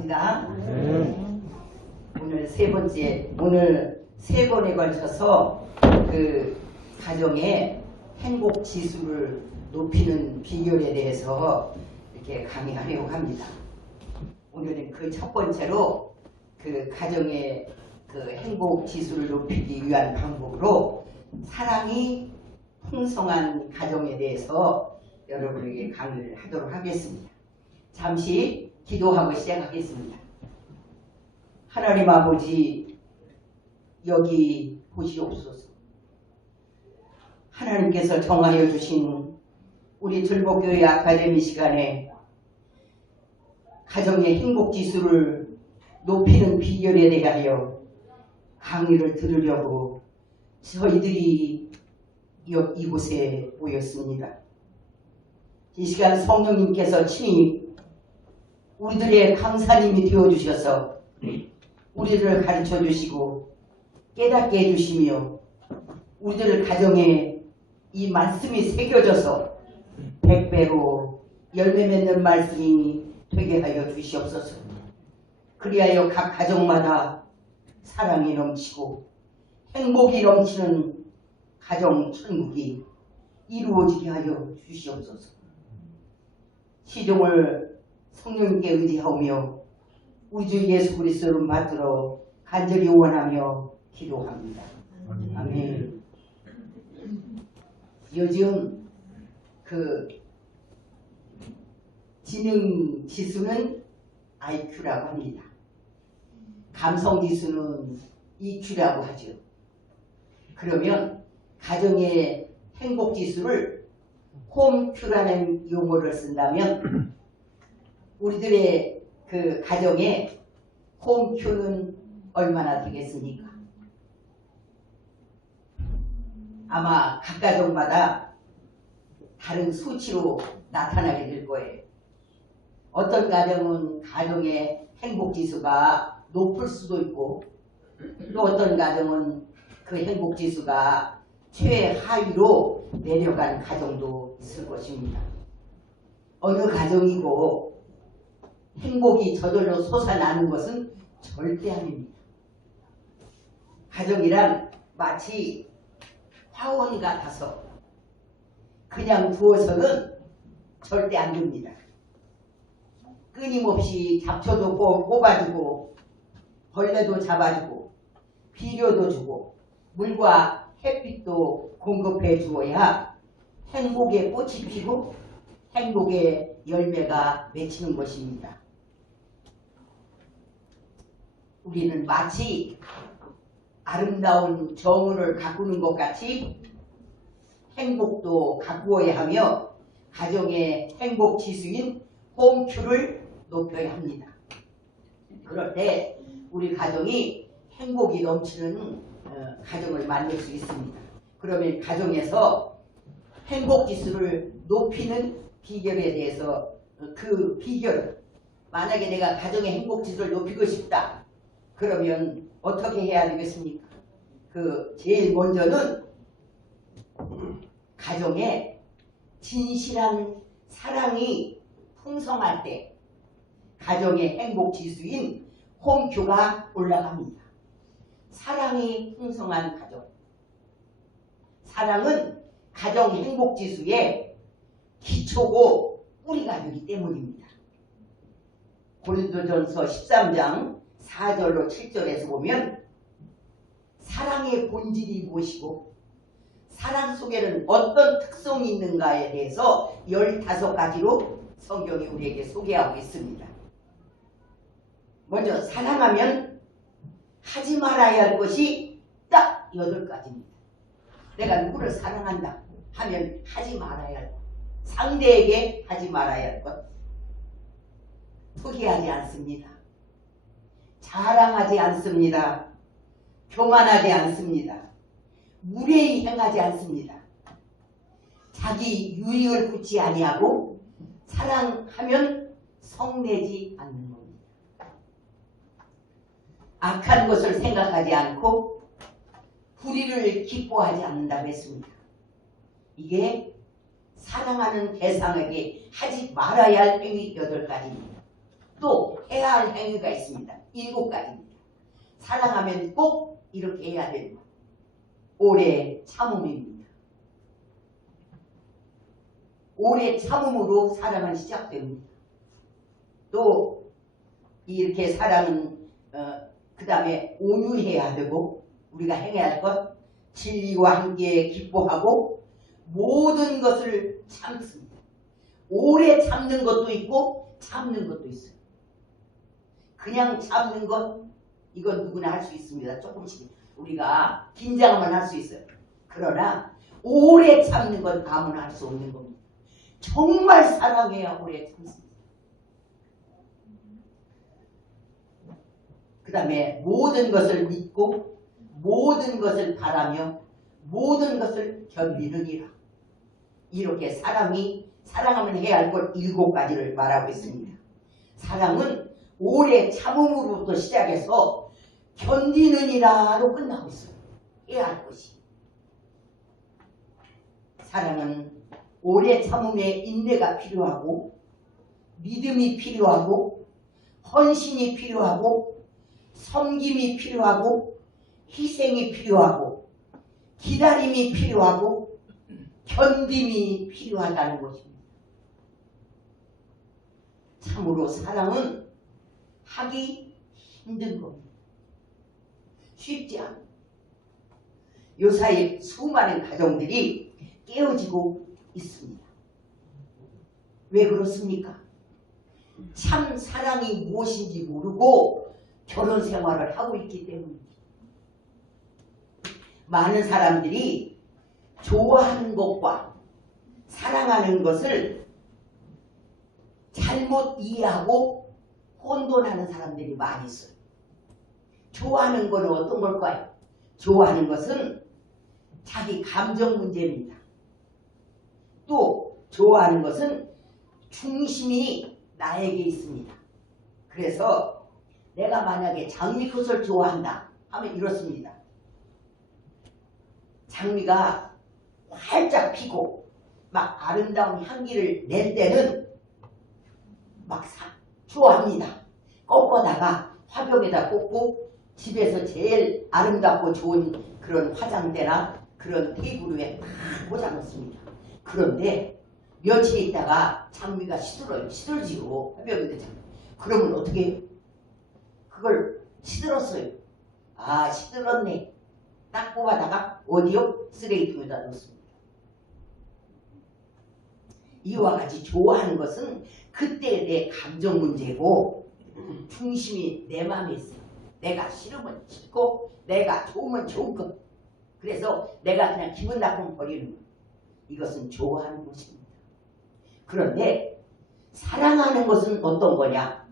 합니다. 오늘 세 번에 걸쳐서 그 가정의 행복 지수를 높이는 비결에 대해서 이렇게 강의하려고 합니다. 오늘은 그 첫 번째로 그 가정의 그 행복 지수를 높이기 위한 방법으로 사랑이 풍성한 가정에 대해서 여러분에게 강의를 하도록 하겠습니다. 잠시 기도하고 시작하겠습니다. 하나님 아버지, 여기 보시옵소서. 하나님께서 정하여 주신 우리 들복교회 아카데미 시간에 가정의 행복지수를 높이는 비결에 대하여 강의를 들으려고 저희들이 이곳에 모였습니다. 이 시간 성령님께서 친히 우리들의 강사님이 되어주셔서 우리들을 가르쳐 주시고 깨닫게 해주시며 우리들 가정에 이 말씀이 새겨져서 100배로 열매 맺는 말씀이 되게 하여 주시옵소서. 그리하여 각 가정마다 사랑이 넘치고 행복이 넘치는 가정 천국이 이루어지게 하여 주시옵소서. 시종을 성령님께 의지하며 우리 주 예수 그리스도를 받들어 간절히 원하며 기도합니다. 아멘. 요즘 그 지능 지수는 IQ라고 합니다. 감성 지수는 EQ라고 하죠. 그러면 가정의 행복 지수를 홈Q라는 용어를 쓴다면 우리들의 그 가정의 홈Q는 얼마나 되겠습니까? 아마 각 가정마다 다른 수치로 나타나게 될 거예요. 어떤 가정은 가정의 행복지수가 높을 수도 있고 또 어떤 가정은 그 행복지수가 최하위로 내려간 가정도 있을 것입니다. 어느 가정이고 행복이 저절로 솟아나는 것은 절대 아닙니다. 가정이란 마치 화원 같아서 그냥 두어서는 절대 안 됩니다. 끊임없이 잡초도 뽑아주고 벌레도 잡아주고 비료도 주고 물과 햇빛도 공급해 주어야 행복의 꽃이 피고 행복의 열매가 맺히는 것입니다. 우리는 마치 아름다운 정원을 가꾸는 것 같이 행복도 가꾸어야 하며 가정의 행복 지수인 홈Q를 높여야 합니다. 그럴 때 우리 가정이 행복이 넘치는 가정을 만들 수 있습니다. 그러면 가정에서 행복 지수를 높이는 비결에 대해서 그 비결을 만약에 내가 가정의 행복 지수를 높이고 싶다. 그러면 어떻게 해야 되겠습니까? 그 제일 먼저는 가정에 진실한 사랑이 풍성할 때 가정의 행복 지수인 홈Q가 올라갑니다. 사랑이 풍성한 가정. 사랑은 가정 행복 지수의 기초고 뿌리가 되기 때문입니다. 고린도전서 13장 4절로 7절에서 보면 사랑의 본질이 무엇이고 사랑 속에는 어떤 특성이 있는가에 대해서 15가지로 성경이 우리에게 소개하고 있습니다. 먼저 사랑하면 하지 말아야 할 것이 딱 8가지입니다. 내가 누구를 사랑한다 하면 하지 말아야 할 것, 상대에게 하지 말아야 할 것, 포기하지 않습니다. 자랑하지 않습니다. 교만하지 않습니다. 무례히 행하지 않습니다. 자기 유익을 굳이 아니하고 사랑하면 성내지 않는 겁니다. 악한 것을 생각하지 않고 불의를 기뻐하지 않는다고 했습니다. 이게 사랑하는 대상에게 하지 말아야 할 행위 8가지입니다. 또 해야 할 행위가 있습니다. 7가지입니다. 사랑하면 꼭 이렇게 해야 되는 것. 오래 참음입니다. 오래 참음으로 사랑은 시작됩니다. 또 이렇게 사랑은 그 다음에 온유해야 되고 우리가 행해야 할 것 진리와 함께 기뻐하고 모든 것을 참습니다. 오래 참는 것도 있고 참는 것도 있어요. 그냥 참는 것 이건 누구나 할 수 있습니다. 조금씩 우리가 긴장하면 할 수 있어요. 그러나 오래 참는 건 아무나 할 수 없는 겁니다. 정말 사랑해야 오래 참습니다. 그 다음에 모든 것을 믿고 모든 것을 바라며 모든 것을 견디느니라. 이렇게 사랑하면 해야 할 것 7가지를 말하고 있습니다. 사랑은 오래 참음으로부터 시작해서 견디느니라로 끝나고 있어요. 해야 할 것이. 사랑은 오래 참음에 인내가 필요하고 믿음이 필요하고 헌신이 필요하고 섬김이 필요하고 희생이 필요하고 기다림이 필요하고 견딤이 필요하다는 것입니다. 참으로 사랑은 하기 힘든 겁니다. 쉽지 않아요. 요사이 수많은 가정들이 깨어지고 있습니다. 왜 그렇습니까? 참 사랑이 무엇인지 모르고 결혼 생활을 하고 있기 때문입니다. 많은 사람들이 좋아하는 것과 사랑하는 것을 잘못 이해하고 혼돈하는 사람들이 많이 있어요. 좋아하는 것은 어떤 걸까요? 좋아하는 것은 자기 감정 문제입니다. 또 좋아하는 것은 중심이 나에게 있습니다. 그래서 내가 만약에 장미꽃을 좋아한다 하면 이렇습니다. 장미가 활짝 피고 막 아름다운 향기를 낼 때는 막 좋아합니다. 꺾어다가 화병에다 꽂고 집에서 제일 아름답고 좋은 그런 화장대나 그런 테이블 위에 딱 꽂아놓습니다. 그런데 며칠 있다가 장미가 시들지요. 화병인데 장미. 그러면 어떻게 해요? 그걸 시들었어요. 아, 시들었네. 딱 뽑아다가 어디요? 쓰레기통에다 넣습니다. 이와 같이 좋아하는 것은 그때 내 감정 문제고 중심이 내 마음에 있어요. 내가 싫으면 싫고 내가 좋으면 좋은 것. 그래서 내가 그냥 기분 나쁘면 버리는 것. 이것은 좋아하는 것입니다. 그런데 사랑하는 것은 어떤 거냐?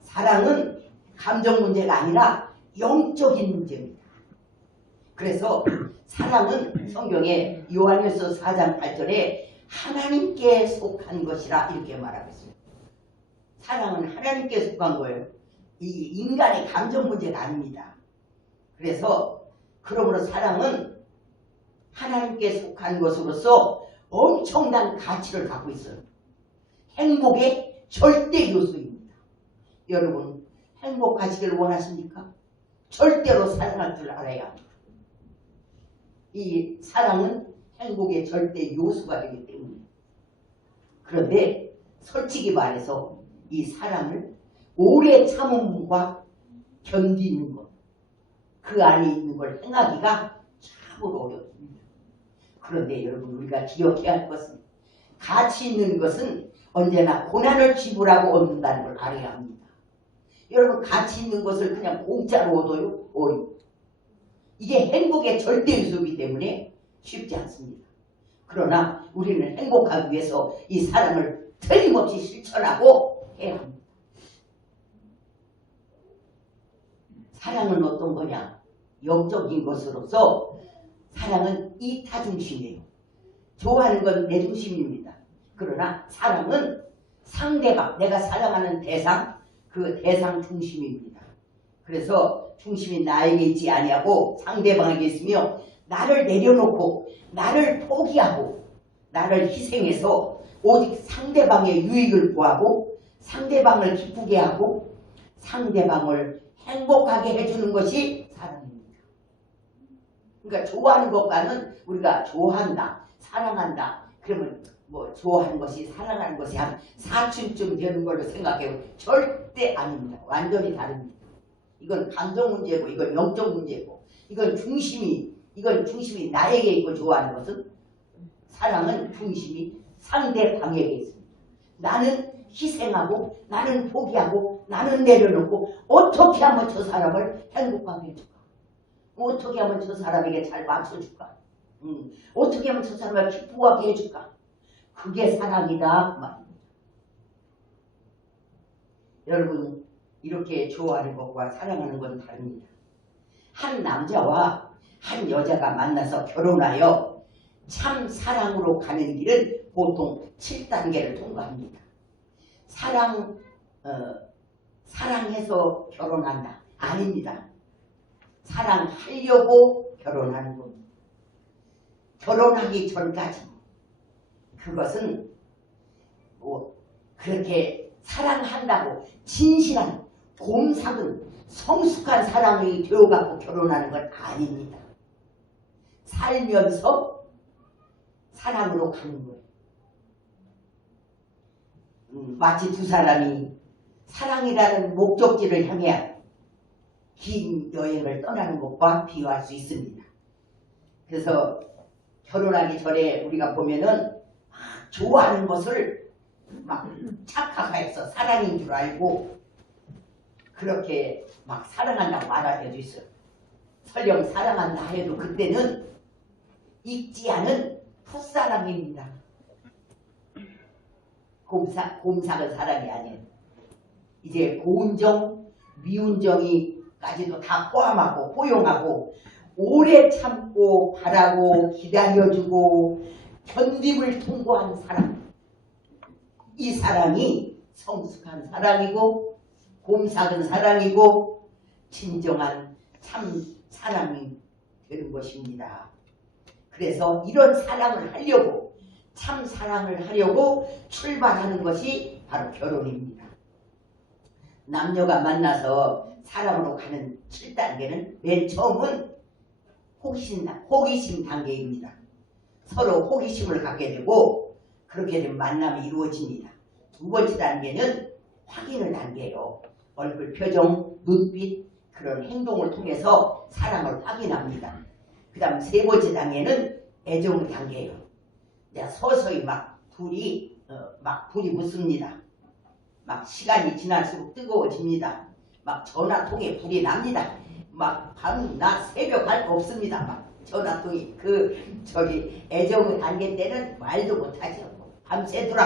사랑은 감정 문제가 아니라 영적인 문제입니다. 그래서 사랑은 성경에 요한일서 4장 8절에 하나님께 속한 것이라 이렇게 말하고 있습니다. 사랑은 하나님께 속한 거예요. 이 인간의 감정 문제가 아닙니다. 그래서 그러므로 사랑은 하나님께 속한 것으로서 엄청난 가치를 갖고 있어요. 행복의 절대 요소입니다. 여러분 행복하시길 원하십니까? 절대로 사랑할 줄 알아야 합니다. 이 사랑은 행복의 절대 요소가 되기 때문에. 그런데 솔직히 말해서 이 사랑을 오래 참음과 견디는 것, 그 안에 있는 걸 행하기가 참으로 어렵습니다. 그런데 여러분 우리가 기억해야 할 것은 가치 있는 것은 언제나 고난을 지불하고 얻는다는 걸 알아야 합니다. 여러분 가치 있는 것을 그냥 공짜로 얻어요? 어려워요. 이게 행복의 절대 요소이기 때문에 쉽지 않습니다. 그러나 우리는 행복하기 위해서 이 사랑을 틀림없이 실천하고 해야 합니다. 사랑은 어떤 거냐? 영적인 것으로서 사랑은 이타중심이에요. 좋아하는 건 내 중심입니다. 그러나 사랑은 상대방, 내가 사랑하는 대상, 그 대상 중심입니다. 그래서 중심이 나에게 있지 아니하고 상대방에게 있으며 나를 내려놓고 나를 포기하고 나를 희생해서 오직 상대방의 유익을 구하고 상대방을 기쁘게 하고 상대방을 행복하게 해주는 것이 사랑입니다. 그러니까 좋아하는 것과는 우리가 좋아한다, 사랑한다. 그러면 뭐 좋아하는 것이 사랑하는 것이 한 사춘쯤 되는 걸로 생각해요. 절대 아닙니다. 완전히 다릅니다. 이건 감정 문제고 이건 영적 문제고 이건 중심이 나에게 있고 좋아하는 것은 사랑은 중심이 상대방에게 있습니다. 나는 희생하고 나는 포기하고 나는 내려놓고 어떻게 하면 저 사람을 행복하게 해줄까? 어떻게 하면 저 사람에게 잘 맞춰줄까? 어떻게 하면 저 사람을 기쁘게 해줄까? 그게 사랑이다 말입니다. 여러분 이렇게 좋아하는 것과 사랑하는 건 다릅니다. 한 남자와 한 여자가 만나서 결혼하여 참 사랑으로 가는 길은 보통 7단계를 통과합니다. 사랑해서 결혼한다. 아닙니다. 사랑하려고 결혼하는 겁니다. 결혼하기 전까지 그것은 뭐 그렇게 사랑한다고 진실한 곰삭은 성숙한 사랑이 되어갖고 결혼하는 건 아닙니다. 살면서 사랑으로 가는 거예요. 마치 두 사람이 사랑이라는 목적지를 향해 긴 여행을 떠나는 것과 비유할 수 있습니다. 그래서 결혼하기 전에 우리가 보면은 좋아하는 것을 막 착각해서 사랑인 줄 알고 그렇게 막 사랑한다고 말할 때도 있어요. 설령 사랑한다 해도 그때는 익지 않은 풋사랑입니다. 곰삭은 사랑이 아니에요. 이제 고운정, 미운정이까지도 다 포함하고 포용하고 오래 참고 바라고 기다려주고 견딤을 통과한 사랑. 이 사랑이 성숙한 사랑이고 곰삭은 사랑이고 진정한 참 사랑이 되는 것입니다. 그래서 이런 사랑을 하려고 참 사랑을 하려고 출발하는 것이 바로 결혼입니다. 남녀가 만나서 사랑으로 가는 7단계는 맨 처음은 호기심 단계입니다. 서로 호기심을 갖게 되고 그렇게 되면 만남이 이루어집니다. 두 번째 단계는 확인을 단계예요. 얼굴 표정, 눈빛 그런 행동을 통해서 사랑을 확인합니다. 그 다음 세 번째 단계는 애정 단계예요. 이제 서서히 막 불이 붙습니다. 막 시간이 지날수록 뜨거워집니다. 막 전화통에 불이 납니다. 막 밤, 낮, 새벽 할 거 없습니다. 막 전화통이 애정 단계 때는 말도 못하죠. 밤새도록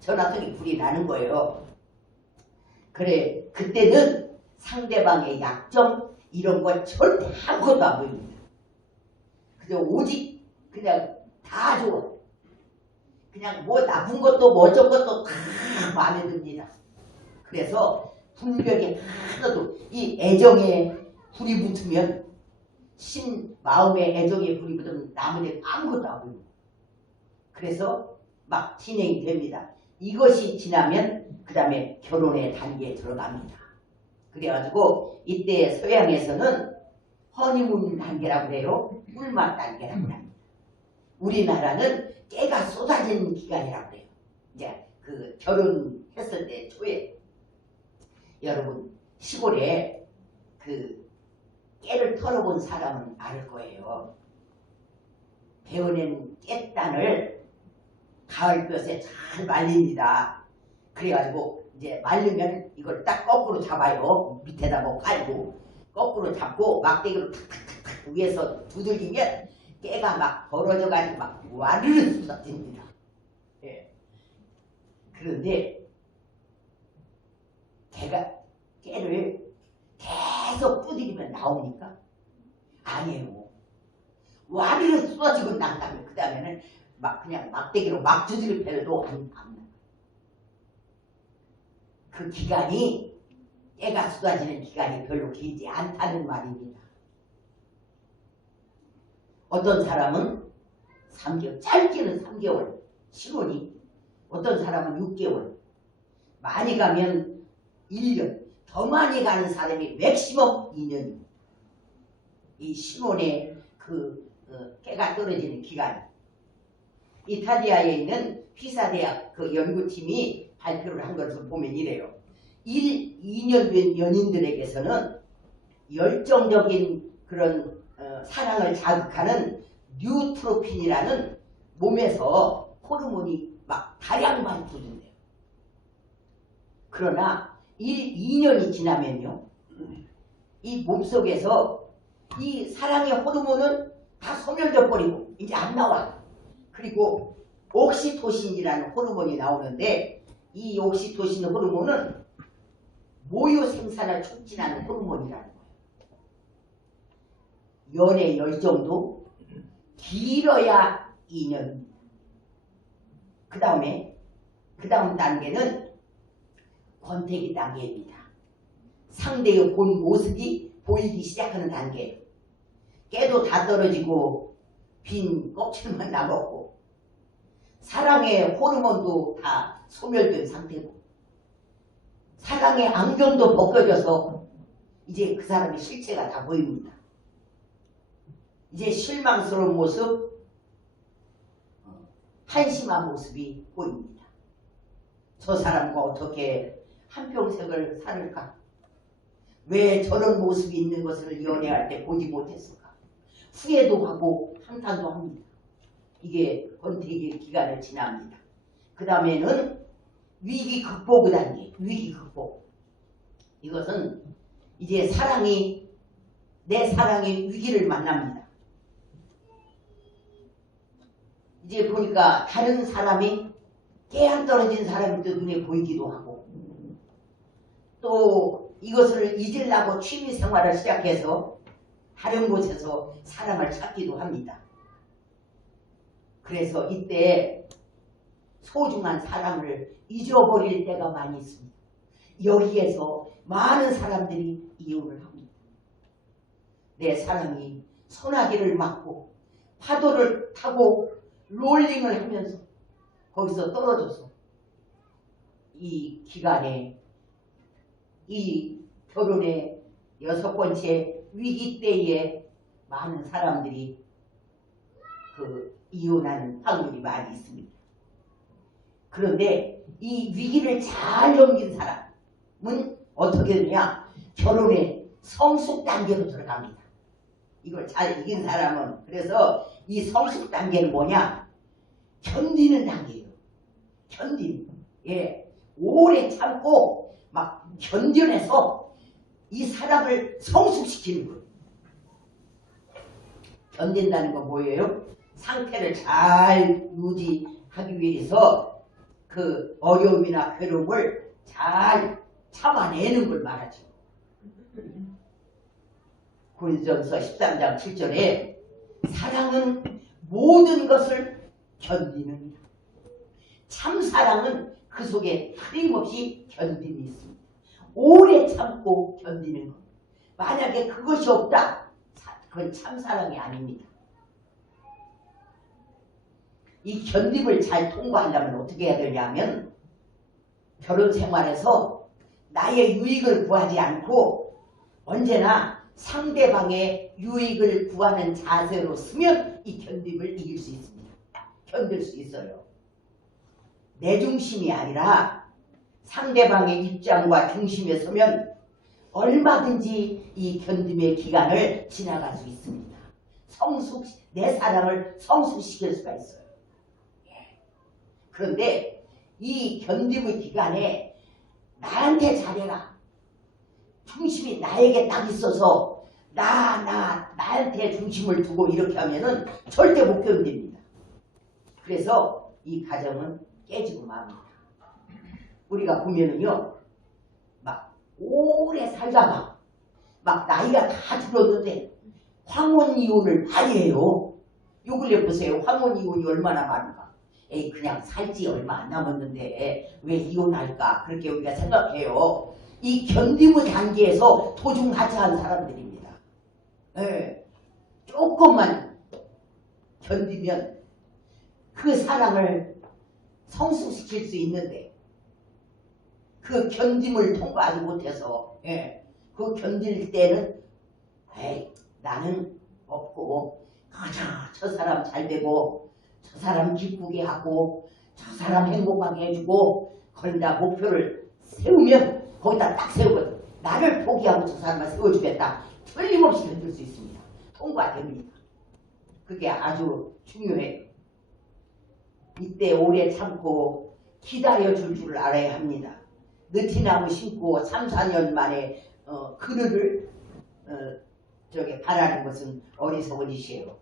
전화통이 불이 나는 거예요. 그래 그때는 상대방의 약점 이런 건 절대 아무것도 안 보입니다. 그저 오직 그냥 다 좋아. 그냥 뭐 나쁜 것도 뭐 어쩐 것도 다 마음에 듭니다. 그래서 분별이 하나도 이 애정에 불이 붙으면 마음에 애정에 불이 붙으면 나머지 아무것도 안 보입니다. 그래서 막 진행이 됩니다. 이것이 지나면 그 다음에 결혼의 단계에 들어갑니다. 그래가지고 이때 서양에서는 허니문 단계라고 해요. 꿀맛 단계라고 합니다. 우리나라는 깨가 쏟아지는 기간이라고 해요. 이제 그 결혼했을 때 초에 여러분 시골에 그 깨를 털어본 사람은 알 거예요. 베어낸 깻단을 가을볕에 잘 말립니다. 그래가지고 이제 말리면 이걸 딱 거꾸로 잡아요. 밑에다 뭐 깔고 거꾸로 잡고 막대기로 탁탁탁탁 위에서 두들기면 깨가 막 벌어져가지고 막 와르르 쏟아집니다. 예. 그런데 깨를 계속 두드리면 나오니까 아니에요. 와르르 쏟아지고 난 다음에 그 다음에는 막 그냥 막대기로 막 두드릴 필요도 안 나요. 그 기간이 깨가 쏟아지는 기간이 별로 길지 않다는 말입니다. 어떤 사람은 3개월, 짧게는 3개월 신혼이, 어떤 사람은 6개월, 많이 가면 1년, 더 많이 가는 사람이 맥시멈 2년입니다. 이 신혼의 깨가 떨어지는 기간. 이탈리아에 있는 피사 대학 그 연구팀이 발표를 한 것을 보면 이래요. 2년 된 연인들에게서는 열정적인 그런 사랑을 자극하는 뉴트로핀이라는 몸에서 호르몬이 막 다량 발포된대요. 그러나 2년이 지나면요, 이 몸속에서 이 사랑의 호르몬은 다 소멸돼 버리고 이제 안 나와. 그리고 옥시토신이라는 호르몬이 나오는데, 이 옥시토신 호르몬은 모유 생산을 촉진하는 호르몬이라는 거예요. 연애 열정도 길어야 2년. 그 다음 단계는 권태기 단계입니다. 상대의 본 모습이 보이기 시작하는 단계예요. 깨도 다 떨어지고 빈 껍질만 남았고 사랑의 호르몬도 다 소멸된 상태고 사랑의 안경도 벗겨져서 이제 그 사람의 실체가 다 보입니다. 이제 실망스러운 모습, 한심한 모습이 보입니다. 저 사람과 어떻게 한평생을 살을까? 왜 저런 모습이 있는 것을 연애할 때 보지 못했을까? 후회도 하고 한탄도 합니다. 이게 권태기 기간을 지납니다. 그 다음에는 위기 극복 단계, 위기 극복. 이것은 이제 내 사랑이 위기를 만납니다. 이제 보니까 다른 사람이 깨안 떨어진 사람이 또 눈에 보이기도 하고, 또 이것을 잊으려고 취미 생활을 시작해서 다른 곳에서 사랑을 찾기도 합니다. 그래서 이때 소중한 사랑을 잊어버릴 때가 많이 있습니다. 여기에서 많은 사람들이 이혼을 합니다. 내 사랑이 소나기를 맞고 파도를 타고 롤링을 하면서 거기서 떨어져서 이 기간에 이 결혼의 6번째 위기 때에 많은 사람들이 이혼하는 확률이 많이 있습니다. 그런데 이 위기를 잘 넘긴 사람은 어떻게 되냐? 결혼의 성숙 단계로 들어갑니다. 이걸 잘 이긴 사람은. 그래서 이 성숙 단계는 뭐냐? 견디는 단계예요. 견디는. 예. 오래 참고 막 견뎌내서 이 사람을 성숙시키는 거예요. 견딘다는 건 뭐예요? 상태를 잘 유지하기 위해서 그 어려움이나 괴로움을 잘 참아내는 걸 말하죠. 고린도전서 13장 7절에 사랑은 모든 것을 견디느니라. 참사랑은 그 속에 틀림없이 견딤이 있습니다. 오래 참고 견디는 것. 만약에 그것이 없다, 그건 참사랑이 아닙니다. 이 견딤을 잘 통과하려면 어떻게 해야 되냐면, 결혼 생활에서 나의 유익을 구하지 않고 언제나 상대방의 유익을 구하는 자세로 쓰면 이 견딤을 이길 수 있습니다. 견딜 수 있어요. 내 중심이 아니라 상대방의 입장과 중심에 서면 얼마든지 이 견딤의 기간을 지나갈 수 있습니다. 내 사랑을 성숙시킬 수가 있어요. 그런데 이 견딤의 기간에 나한테 잘해라. 중심이 나에게 딱 있어서 나한테 중심을 두고 이렇게 하면은 절대 못 견딥니다. 그래서 이 가정은 깨지고 맙니다. 우리가 보면은요, 막 오래 살다가 막 나이가 다 들었는데 황혼 이혼을 많이 해요. 요 근래 보세요. 황혼 이혼이 얼마나 많은가. 에이, 그냥 살지 얼마 안 남았는데 왜 이혼할까? 그렇게 우리가 생각해요. 이 견딤의 단계에서 도중하차한 사람들입니다. 예, 조금만 견디면 그 사랑을 성숙시킬 수 있는데, 그 견딤을 통과하지 못해서 그 견딜 때는 에이 나는 없고 그저 저 사람 잘 되고 저 사람 기쁘게 하고 저 사람 행복하게 해주고 거기다 목표를 세우면 거기다 딱 세우거든. 나를 포기하고 저 사람을 세워주겠다. 틀림없이 견딜 수 있습니다. 통과됩니다. 그게 아주 중요해요. 이때 오래 참고 기다려줄 줄 알아야 합니다. 느티나무 심고 3, 4년 만에 그늘을 바라는 것은 어리석은 짓이에요.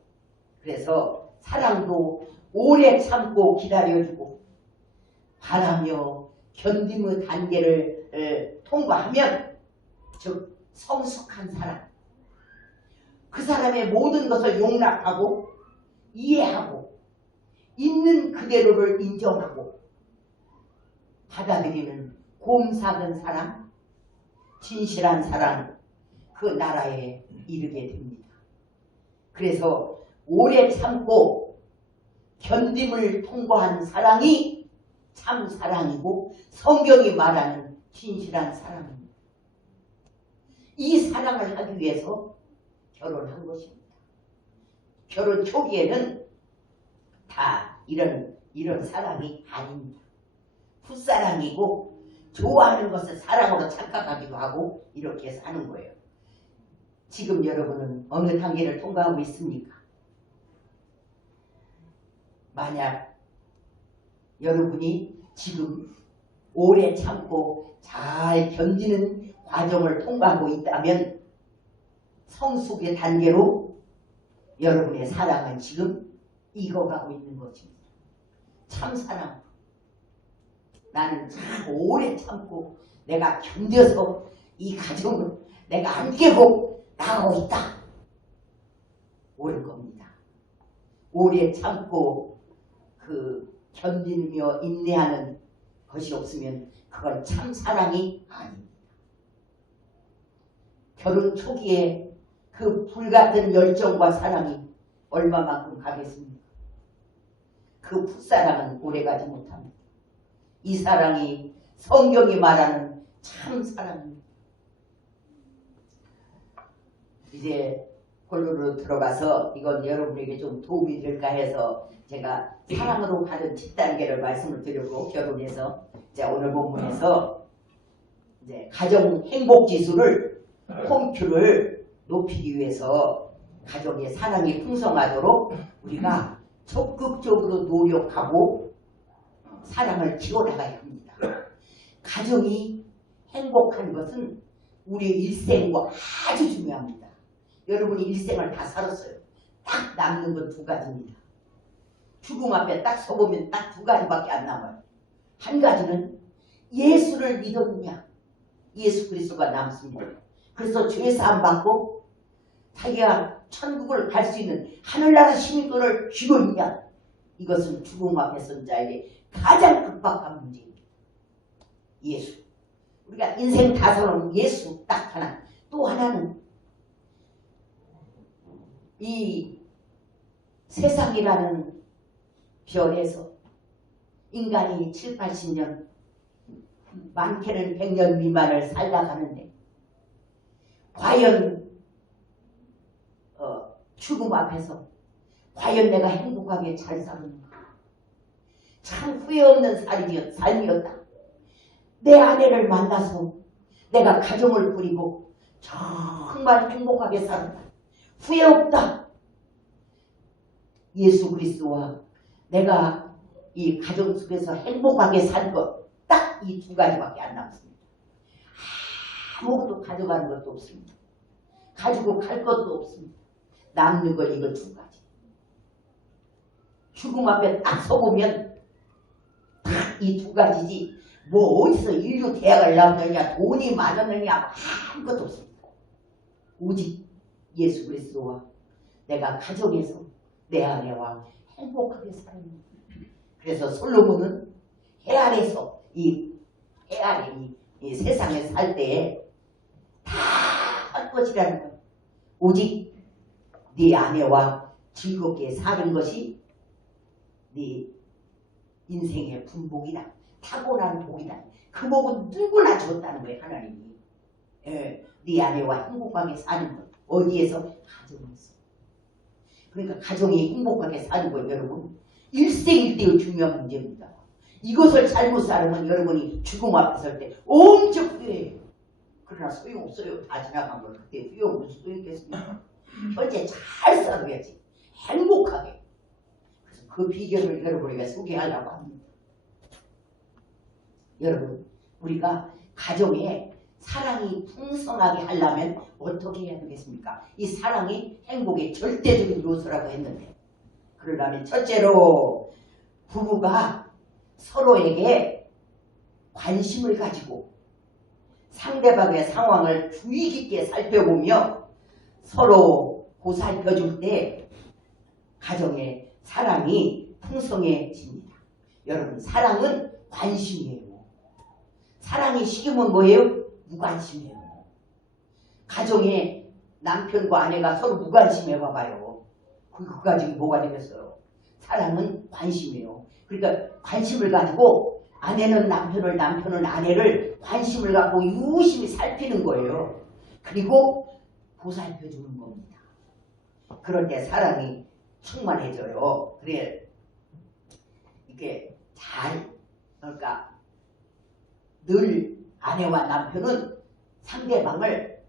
그래서 사랑도 오래 참고 기다려주고 바라며 견딤의 단계를 통과하면 즉 성숙한 사람, 그 사람의 모든 것을 용납하고 이해하고 있는 그대로를 인정하고 받아들이는 곰삭은 사람, 진실한 사람, 그 나라에 이르게 됩니다. 그래서 오래 참고 견딤을 통과한 사랑이 참 사랑이고 성경이 말하는 진실한 사랑입니다. 이 사랑을 하기 위해서 결혼한 것입니다. 결혼 초기에는 다 이런 사랑이 아닙니다. 풋사랑이고 좋아하는 것을 사랑으로 착각하기도 하고 이렇게 해서 하는 거예요. 지금 여러분은 어느 단계를 통과하고 있습니까? 만약 여러분이 지금 오래 참고 잘 견디는 과정을 통과하고 있다면 성숙의 단계로 여러분의 사랑은 지금 익어가고 있는 것입니다. 참사랑. 나는 참 오래 참고 내가 견뎌서 이 가정을 내가 안 깨고 나가고 있다. 옳은 겁니다. 오래 참고 견디며 인내하는 것이 없으면 그건 참 사랑이 아닙니다. 결혼 초기에 그 불같은 열정과 사랑이 얼마만큼 가겠습니까? 그 풋사랑은 오래가지 못합니다. 이 사랑이 성경이 말하는 참 사랑입니다. 이제 본론으로 들어가서 이건 여러분에게 좀 도움이 될까 해서 제가 사랑으로 가는 10단계를 말씀을 드렸고 결혼해서 이제 오늘 본문에서 이제 가정 행복 지수를 홈큐를 높이기 위해서 가정의 사랑이 풍성하도록 우리가 적극적으로 노력하고 사랑을 키워나가야 합니다. 가정이 행복한 것은 우리의 일생과 아주 중요합니다. 여러분이 일생을 다 살았어요. 딱 남는 건 두 가지입니다. 죽음 앞에 딱 서보면 딱 두 가지밖에 안 남아요. 한 가지는 예수를 믿었느냐, 예수 그리스도가 남습니다. 그래서 죄사함 받고 자기가 천국을 갈 수 있는 하늘나라 시민권을 쥐고 있냐, 이것은 죽음 앞에 선 자에게 가장 급박한 문제입니다. 예수. 우리가 인생 다 살아온 예수 딱 하나. 또 하나는 이 세상이라는 별에서 인간이 7, 80년, 많게는 100년 미만을 살다가는데 과연 죽음 앞에서 과연 내가 행복하게 잘 사는가? 참 후회 없는 삶이었다. 내 아내를 만나서 내가 가정을 꾸리고 정말 행복하게 살았다. 후회 없다. 예수 그리스도와 내가 이 가정 속에서 행복하게 살 것 딱 이 두 가지밖에 안 남습니다. 아무것도 가져가는 것도 없습니다. 가지고 갈 것도 없습니다. 남는 걸 이거 두 가지. 죽음 앞에 딱 서보면 딱 이 두 가지지 뭐 어디서 인류 대학을 나왔느냐 돈이 많았느냐 아무것도 없습니다. 오직 예수 그리스도와 내가 가정에서 내 아내와 행복하게 사는 것. 그래서 솔로몬은 해 아래서 해 아래 이 세상에 살 때에 다 할 것이라는 것. 오직 네 아내와 즐겁게 사는 것이 네 인생의 분복이다. 타고난 복이다. 그 복은 누구나 줬다는 거예요, 하나님이. 예, 네 아내와 행복하게 사는 것. 어디에서? 가정에서. 그러니까 가정이 행복하게 사는 건 여러분 일생일대의 중요한 문제입니다. 이것을 잘못 살면 여러분이 죽음 앞에 설 때 엄청 후회해요. 그러나 소용없어요. 다 지나간 걸 그때 후회하면 무슨 소용있겠습니까? 현재 잘 살아야지. 행복하게. 그래서 그 비결을 여러분에게 소개하려고 합니다. 여러분, 우리가 가정에 사랑이 풍성하게 하려면 어떻게 해야 되겠습니까? 이 사랑이 행복의 절대적인 요소라고 했는데, 그러려면 첫째로 부부가 서로에게 관심을 가지고 상대방의 상황을 주의 깊게 살펴보며 서로 보살펴줄 때 가정의 사랑이 풍성해집니다. 여러분, 사랑은 관심이에요. 사랑이 식으면 뭐예요? 무관심이에요. 가정에 남편과 아내가 서로 무관심해 봐봐요. 그거 가지고 뭐가 되겠어요? 사랑은 관심이에요. 그러니까 관심을 가지고 아내는 남편을, 남편은 아내를 관심을 갖고 유심히 살피는 거예요. 그리고 보살펴주는 겁니다. 그럴 때 사랑이 충만해져요. 그래, 이게 그러니까 늘 아내와 남편은 상대방을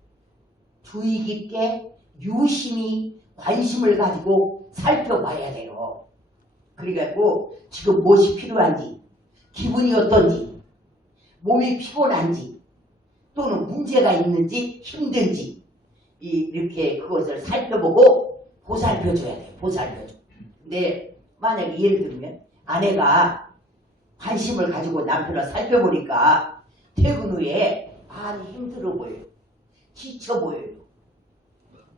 주의 깊게 유심히 관심을 가지고 살펴봐야 돼요. 그래갖고 지금 무엇이 필요한지, 기분이 어떤지, 몸이 피곤한지, 또는 문제가 있는지, 힘든지 이렇게 그것을 살펴보고 보살펴줘야 돼요. 보살펴줘. 근데 만약에 예를 들면 아내가 관심을 가지고 남편을 살펴보니까 퇴근 후에 많이 힘들어 보여요. 지쳐 보여요.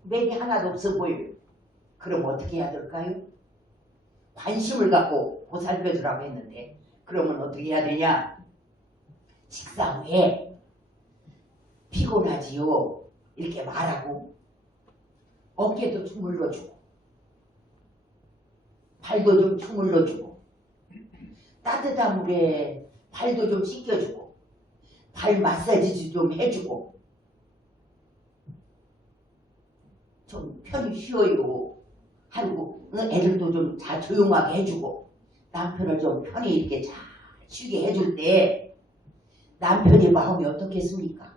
맥이 하나도 없어 보여요. 그럼 어떻게 해야 될까요? 관심을 갖고 보살펴주라고 했는데 그러면 어떻게 해야 되냐? 식사 후에 피곤하지요? 이렇게 말하고 어깨도 주물러주고 발도 좀 주물러주고 따뜻한 물에 발도 좀 씻겨주고 발 마사지 좀 해주고 좀 편히 쉬어요 하고 애들도 좀 다 조용하게 해주고 남편을 좀 편히 이렇게 잘 쉬게 해줄 때 남편의 마음이 어떻겠습니까?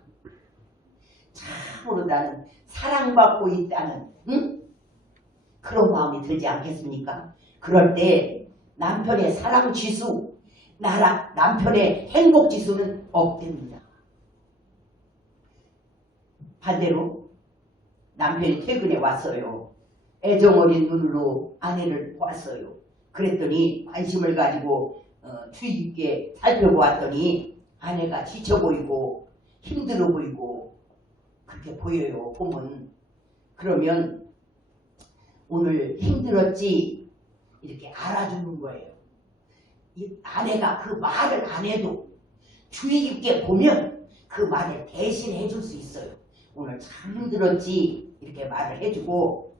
참으로 나는 사랑받고 있다는 그런 마음이 들지 않겠습니까? 그럴 때 남편의 사랑 지수, 남편의 행복 지수는 업됩니다. 반대로 남편이 퇴근해 왔어요. 애정어린 눈으로 아내를 보았어요. 그랬더니 관심을 가지고 주의 깊게 살펴보았더니 아내가 지쳐 보이고 힘들어 보이고 그렇게 보여요. 보면. 그러면 오늘 힘들었지 이렇게 알아주는 거예요. 이 아내가 그 말을 안 해도 주의 깊게 보면 그 말을 대신 해줄 수 있어요. 오늘 참 힘들었지 이렇게 말을 해주고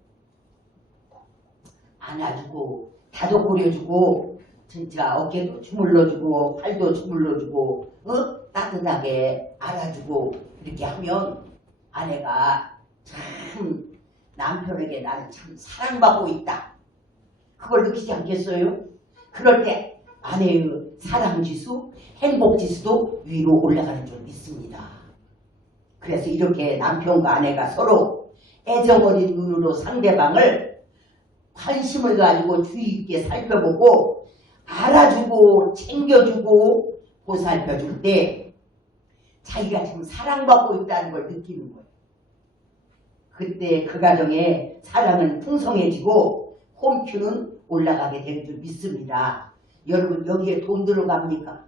안아주고 다독거려주고 진짜 어깨도 주물러주고 팔도 주물러주고 따뜻하게 알아주고 이렇게 하면 아내가 참 남편에게 나는 참 사랑받고 있다. 그걸 느끼지 않겠어요? 그럴 때 아내의 사랑지수, 행복지수도 위로 올라가는 줄 믿습니다. 그래서 이렇게 남편과 아내가 서로 애정어린 눈으로 상대방을 관심을 가지고 주의 깊게 살펴보고 알아주고 챙겨주고 보살펴줄 때 자기가 지금 사랑받고 있다는 걸 느끼는 거예요. 그때 그 가정에 사랑은 풍성해지고 홈큐는 올라가게 되는 줄 믿습니다. 여러분 여기에 돈 들어갑니까?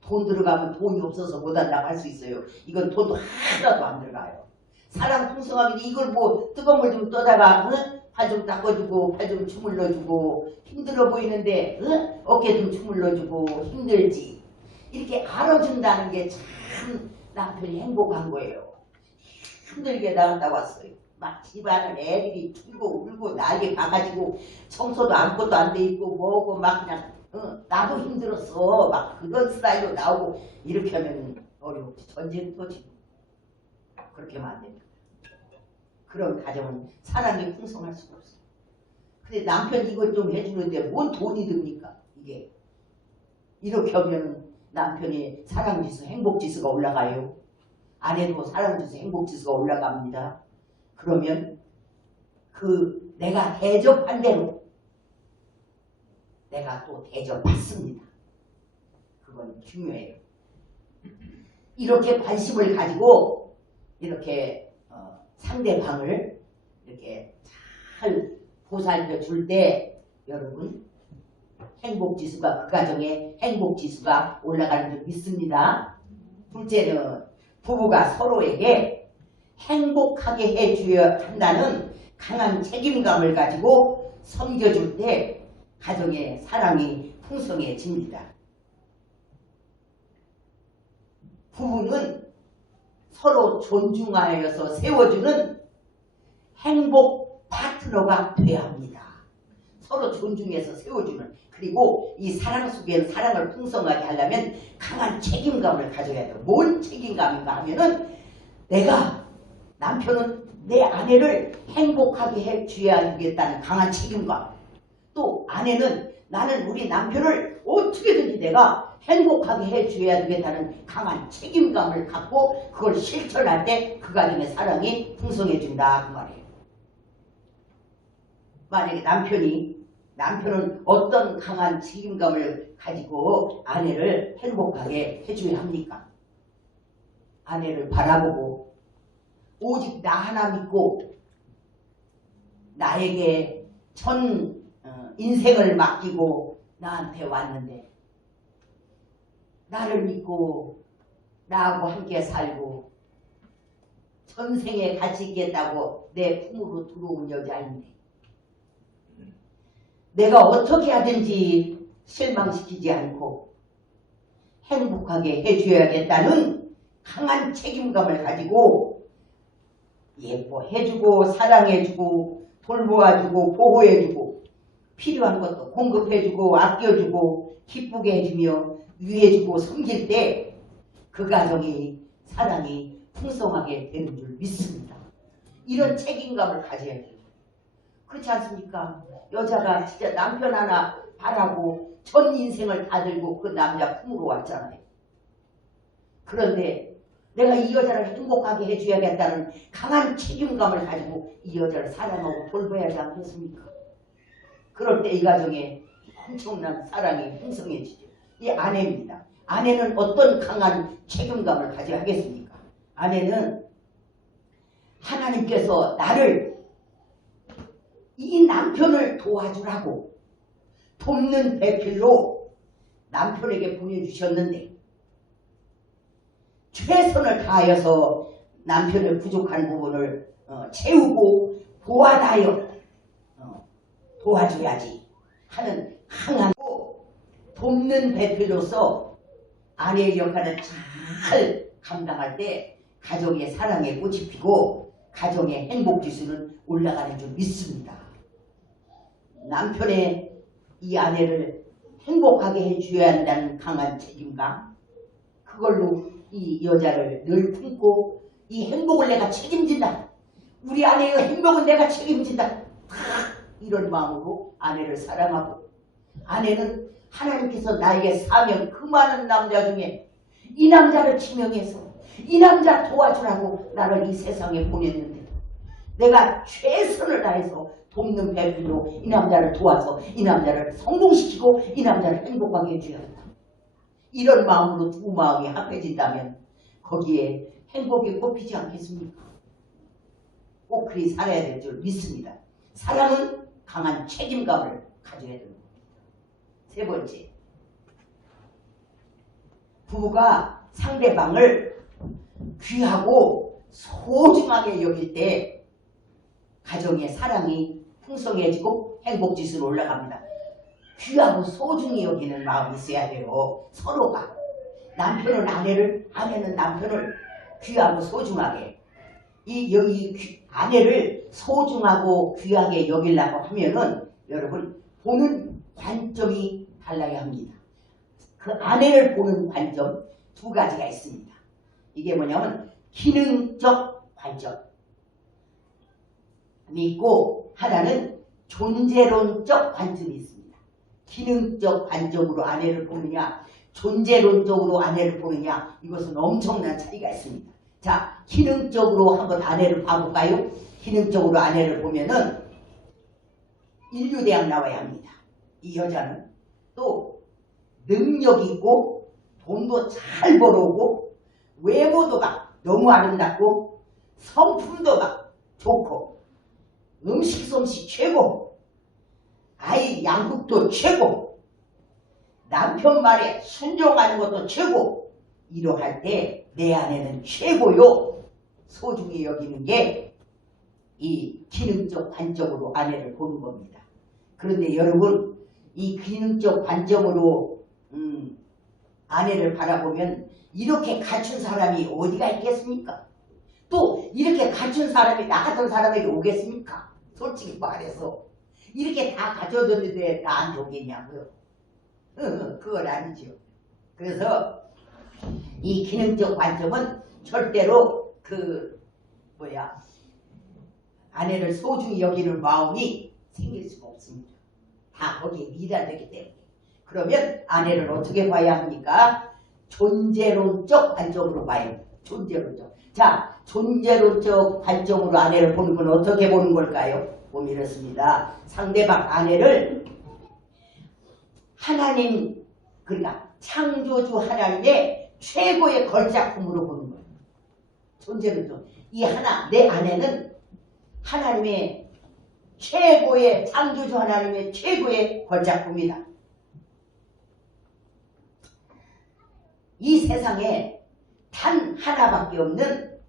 돈 들어가면 돈이 없어서 못 한다고 할 수 있어요. 이건 돈도 하나도 안 들어가요. 사랑 풍성하게 이걸 뭐 뜨거운 물 좀 떠다가 발 좀 닦아주고 팔 좀 주물러주고 힘들어 보이는데 어깨 좀 주물러주고 힘들지 이렇게 알아준다는 게 참 남편이 행복한 거예요. 힘들게 나갔다 왔어요. 막 집안은 애들이 울고 울고 난리 가가지고 청소도 아무것도 안 돼 있고 뭐고 막 그냥 나도 힘들었어. 막 그런 스타일로 나오고 이렇게 하면 어렵지. 전쟁터지. 그렇게 하면 안 됩니다. 그런 가정은 사랑이 풍성할 수가 없어요. 근데 남편 이것 좀 해주는데 뭔 돈이 듭니까? 이게. 이렇게 하면 남편이 사랑지수, 행복지수가 올라가요. 아내도 사랑지수, 행복지수가 올라갑니다. 그러면 그 내가 대접한 대로 내가 또 대접받습니다. 그건 중요해요. 이렇게 관심을 가지고 이렇게 상대방을 이렇게 잘 보살펴 줄 때 여러분 행복지수가 그 가정의 행복지수가 올라가는 줄 믿습니다. 둘째는 부부가 서로에게 행복하게 해줘야 한다는 강한 책임감을 가지고 섬겨줄 때 가정의 사랑이 풍성해집니다. 부부는 서로 존중하여서 세워주는 행복 파트너가 되어야 합니다. 서로 존중해서 세워주는, 그리고 이 사랑 속에 사랑을 풍성하게 하려면 강한 책임감을 가져야 돼요. 뭔 책임감인가 하면은 내가, 남편은 내 아내를 행복하게 해줘야 되겠다는 강한 책임감, 또 아내는 나는 우리 남편을 어떻게든지 내가 행복하게 해줘야 되겠다는 강한 책임감을 갖고 그걸 실천할 때 그 가정의 사랑이 풍성해진다 그 말이에요. 만약에 남편은 어떤 강한 책임감을 가지고 아내를 행복하게 해줘야 합니까? 아내를 바라보고 오직 나 하나 믿고 나에게 전 인생을 맡기고 나한테 왔는데 나를 믿고 나하고 함께 살고 전생에 같이 있겠다고 내 품으로 들어온 여자인데 내가 어떻게 하든지 실망시키지 않고 행복하게 해줘야겠다는 강한 책임감을 가지고 예뻐해주고 사랑해주고 돌보아주고 보호해주고 필요한 것도 공급해주고 아껴주고 기쁘게 해주며 위해주고 섬길 때 그 가정이 사랑이 풍성하게 되는 줄 믿습니다. 이런 책임감을 가져야 돼요. 그렇지 않습니까? 여자가 진짜 남편 하나 바라고 전 인생을 다 들고 그 남자 품으로 왔잖아요. 그런데 내가 이 여자를 행복하게 해줘야겠다는 강한 책임감을 가지고 이 여자를 사랑하고 돌봐야 하지 않겠습니까? 그럴 때 이 가정에 엄청난 사랑이 풍성해지죠. 이 아내입니다. 아내는 어떤 강한 책임감을 가져야 하겠습니까? 아내는 하나님께서 나를 이 남편을 도와주라고 돕는 배필로 남편에게 보내주셨는데 최선을 다하여서 남편의 부족한 부분을 채우고 보완하여 도와줘야지 하는 강하고 돕는 배필로서 아내의 역할을 잘 감당할 때 가정의 사랑에 꽃이 피고 가정의 행복지수는 올라가는 줄 믿습니다. 남편의 이 아내를 행복하게 해줘야 한다는 강한 책임감, 그걸로 이 여자를 늘 품고 이 행복을 내가 책임진다. 우리 아내의 행복은 내가 책임진다. 이런 마음으로 아내를 사랑하고, 아내는 하나님께서 나에게 사명, 그 많은 남자 중에 이 남자를 지명해서 이 남자 도와주라고 나를 이 세상에 보냈는데 내가 최선을 다해서 돕는 배필로 이 남자를 도와서 이 남자를 성공시키고 이 남자를 행복하게 해줘야 한다. 이런 마음으로 두 마음이 합해진다면 거기에 행복이 꼽히지 않겠습니까? 꼭 그리 살아야 될 줄 믿습니다. 사랑은 강한 책임감을 가져야 됩니다. 세 번째, 부부가 상대방을 귀하고 소중하게 여길 때 가정의 사랑이 풍성해지고 행복지수로 올라갑니다. 귀하고 소중히 여기는 마음이 있어야 돼요. 서로가. 남편은 아내를, 아내는 남편을 귀하고 소중하게. 여기 아내를 소중하고 귀하게 여기려고 하면은 여러분 보는 관점이 달라야 합니다. 그 아내를 보는 관점 두 가지가 있습니다. 이게 뭐냐면 기능적 관점이 있고 하나는 존재론적 관점이 있습니다. 기능적 관점으로 아내를 보느냐 존재론적으로 아내를 보느냐 이것은 엄청난 차이가 있습니다. 자, 기능적으로 한번 아내를 봐볼까요? 기능적으로 아내를 보면은 인류대학 나와야 합니다. 이 여자는 또 능력 있고 돈도 잘 벌어오고 외모도 막 너무 아름답고 성품도 막 좋고 음식 솜씨 최고 아이 양육도 최고 남편 말에 순종하는 것도 최고 이러할 때 내 아내는 최고요. 소중히 여기는 게 이 기능적 관점으로 아내를 보는 겁니다. 그런데 여러분 이 기능적 관점으로 아내를 바라보면 이렇게 갖춘 사람이 어디가 있겠습니까? 또 이렇게 갖춘 사람이 나 같은 사람에게 오겠습니까? 솔직히 말해서 이렇게 다 갖춰줬는데 나한테 오겠냐고요? 그건 아니죠. 그래서 이 기능적 관점은 절대로 아내를 소중히 여기는 마음이 생길 수가 없습니다. 다 거기에 미달되기 때문에. 그러면 아내를 어떻게 봐야 합니까? 존재론적 관점으로 봐요. 존재론적. 자, 존재론적 관점으로 아내를 보는 건 어떻게 보는 걸까요? 보면 이렇습니다. 상대방 아내를 하나님, 그러니까 창조주 하나님의 최고의 걸작품으로 보는 거예요. 존재론적. 이 하나, 내 아내는 하나님의 최고의 창조주 하나님의 최고의 걸작품이다. 이 세상에 단 하나밖에 없는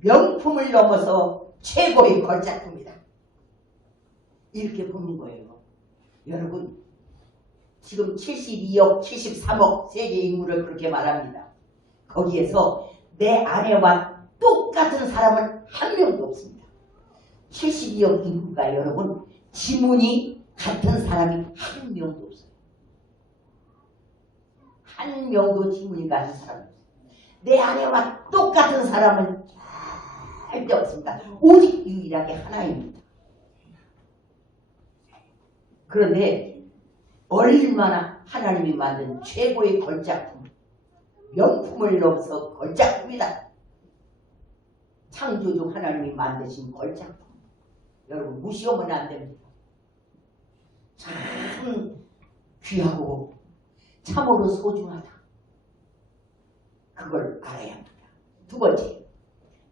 명품을 넘어서 최고의 걸작품이다. 이렇게 보는 거예요. 여러분 지금 72억, 73억 세계 인구를 그렇게 말합니다. 거기에서 내 아내와 똑같은 사람은 한 명도 없습니다. 72억 인구가 여러분 지문이 같은 사람이 한 명도 없어요. 한 명도 지문이 같은 사람이 없어요. 내 아내와 똑같은 사람은 절대 없습니다. 오직 유일하게 하나입니다. 그런데 얼마나 하나님이 만든 최고의 걸작품, 명품을 넘어서 걸작품이다. 창조주 하나님이 만드신 걸작품. 여러분 무시하면 안 됩니다. 참 귀하고 참으로 소중하다. 그걸 알아야 합니다. 두 번째,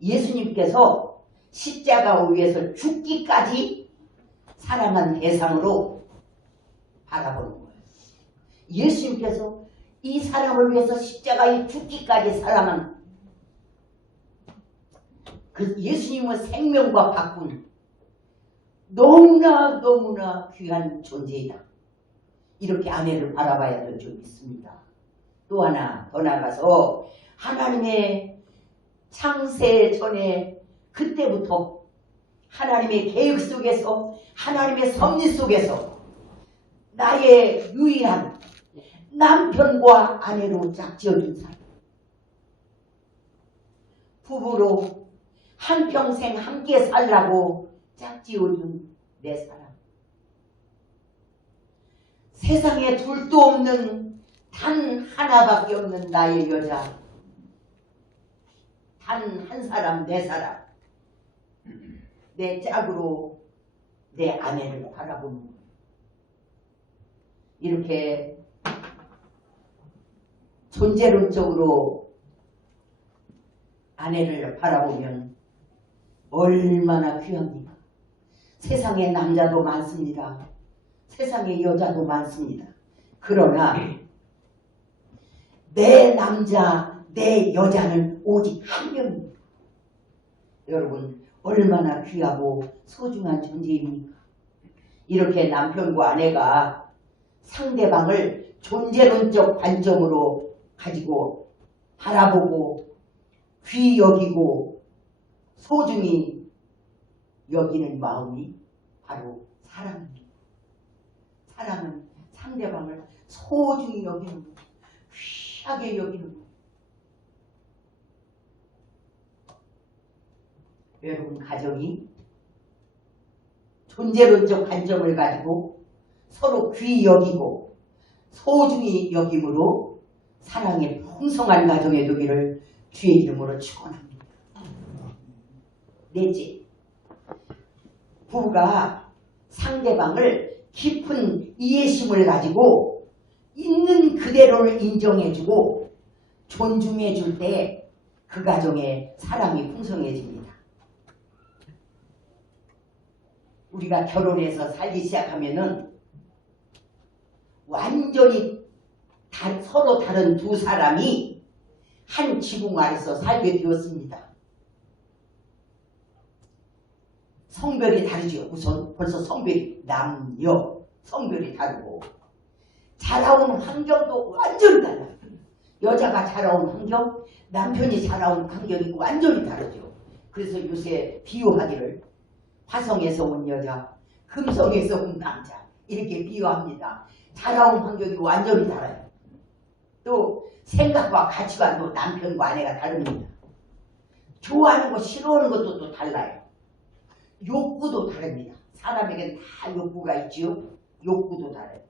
예수님께서 십자가 위에서 죽기까지 사랑한 대상으로 바라보는 거예요. 예수님께서 이 사람을 위해서 십자가에 죽기까지 사랑한 그 예수님의 생명과 바꾼 너무나 귀한 존재이다. 이렇게 아내를 바라봐야 될 줄 믿습니다. 또 하나 더 나가서 하나님의 창세 전에 그때부터 하나님의 계획 속에서 하나님의 섭리 속에서 나의 유일한 남편과 아내로 짝지어준 사람, 부부로 한평생 함께 살라고 짝지어준 내 사람, 세상에 둘도 없는 단 하나밖에 없는 나의 여자, 단 한 사람, 내 사람, 내 짝으로 내 아내를 바라보는 거예요. 이렇게 존재론적으로 아내를 바라보면 얼마나 귀합니까? 세상에 남자도 많습니다. 세상에 여자도 많습니다. 그러나 내 남자, 내 여자는 오직 한 명입니다. 여러분 얼마나 귀하고 소중한 존재입니까? 이렇게 남편과 아내가 상대방을 존재론적 관점으로 가지고 바라보고 귀 여기고 소중히 여기는 마음이 바로 사랑입니다. 사랑은 상대방을 소중히 여기는 거예요. 귀하게 여기는 거예요. 여러분 가정이 존재론적 관점을 가지고 서로 귀히 여기고 소중히 여김으로 사랑의 풍성한 가정의 되기를 주의 이름으로 축원합니다. 넷째, 부부가 상대방을 깊은 이해심을 가지고 있는 그대로를 인정해주고 존중해줄 때 그 가정에 사랑이 풍성해집니다. 우리가 결혼해서 살기 시작하면은 완전히 서로 다른 두 사람이 한 지붕 아래서 살게 되었습니다. 성별이 다르죠. 우선 벌써 성별이 남녀 성별이 다르고 자라온 환경도 완전히 달라요. 여자가 자라온 환경, 남편이 자라온 환경이 완전히 다르죠. 그래서 요새 비유하기를 화성에서 온 여자, 금성에서 온 남자 이렇게 비유합니다. 자라온 환경이 완전히 달라요. 또 생각과 가치관도 남편과 아내가 다릅니다. 좋아하는 것, 싫어하는 것도 또 달라요. 욕구도 다릅니다. 사람에겐 다 욕구가 있지요. 욕구도 달라요.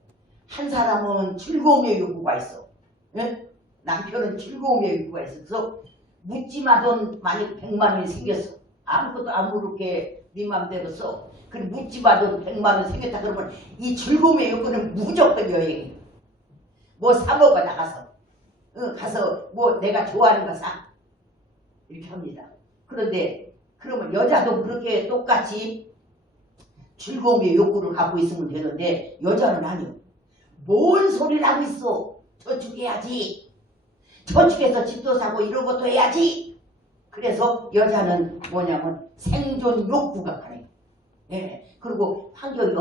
한 사람은 즐거움의 욕구가 있어. 네? 남편은 즐거움의 욕구가 있어서 묻지마던 만약 100만 원이 생겼어. 아무것도 안 물을게 네 맘대로 써. 그럼 묻지마던 100만 원 생겼다 그러면 이 즐거움의 욕구는 무조건 여행이에요. 뭐 사 먹어 나가서. 가서 뭐 내가 좋아하는 거 사. 이렇게 합니다. 그런데 그러면 여자도 그렇게 똑같이 즐거움의 욕구를 갖고 있으면 되는데 여자는 아니요. 뭔 소리를 하고 있어. 저축해야지. 저축해서 집도 사고 이런 것도 해야지. 그래서 여자는 뭐냐면 생존 욕구가 강해요. 예. 그리고 환경이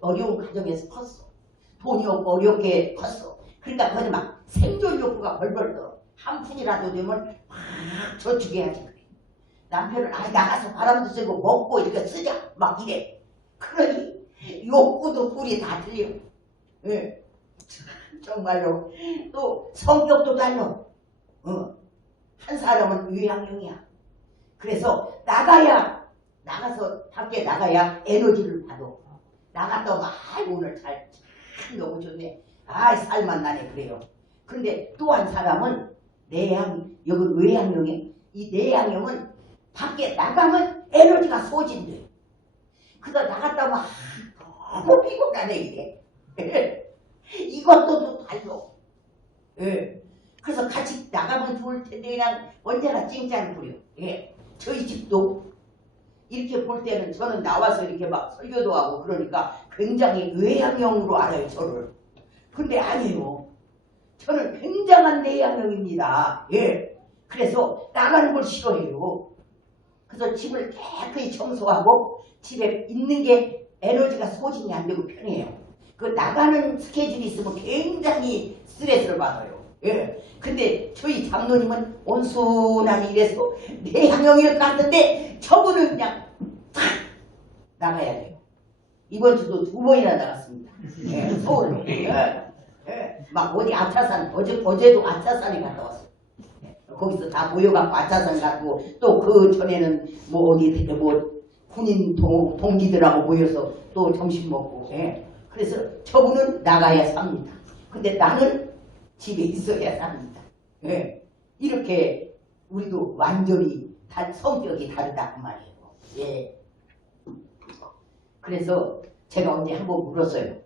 어려운 가정에서 컸어. 돈이 없고 어렵게 컸어. 그러니까 거기 막 생존 욕구가 벌벌 떨어. 한 푼이라도 되면 막 저축해야지. 그래. 남편은 나가서 바람도 쐬고 먹고 이렇게 쓰자. 막 이래. 그러니 욕구도 꿀이 다 틀려. 예. 정말로. 또 성격도 달라. 한 사람은 외향형이야. 그래서 나가서 밖에 나가야 에너지를 받아. 나갔다 오면 오늘 참 너무 좋네. 살만 나네 그래요. 그런데 또 한 사람은 여기 외향형이 이 내향형은 밖에 나가면 에너지가 소진돼. 그러다 나갔다 오면 너무 피곤하네 이게. 이것도 달라. 예. 그래서 같이 나가면 좋을 텐데 그냥 언제나 찡짱 부려. 예. 저희 집도 이렇게 볼 때는 저는 나와서 이렇게 막 설교도 하고 그러니까 굉장히 외향형으로 알아요 저를. 근데 아니에요. 저는 굉장한 내향형입니다. 예. 그래서 나가는 걸 싫어해요. 그래서 집을 깨끗이 청소하고 집에 있는 게 에너지가 소진이 안 되고 편해요. 그 나가는 스케줄이 있으면 굉장히 스트레스를 받아요. 예. 근데 저희 장로님은 온순하게 이래서 내향형일 것 같은데 저분은 그냥 탁 나가야 돼요. 이번 주도 2번이나 나갔습니다. 예. 서울로. 예. 예. 막 어디 아차산 어제도 아차산에 갔다 왔어요. 예. 거기서 다 모여갖고 아차산 갔고 또 그 전에는 뭐 어디 뭐 군인 동기들하고 모여서 또 점심 먹고. 예. 그래서 저분은 나가야 삽니다. 근데 나는 집에 있어야 삽니다. 예. 이렇게 우리도 완전히 성격이 다르다 그 말이에요. 예. 그래서 제가 언제 한번 물었어요.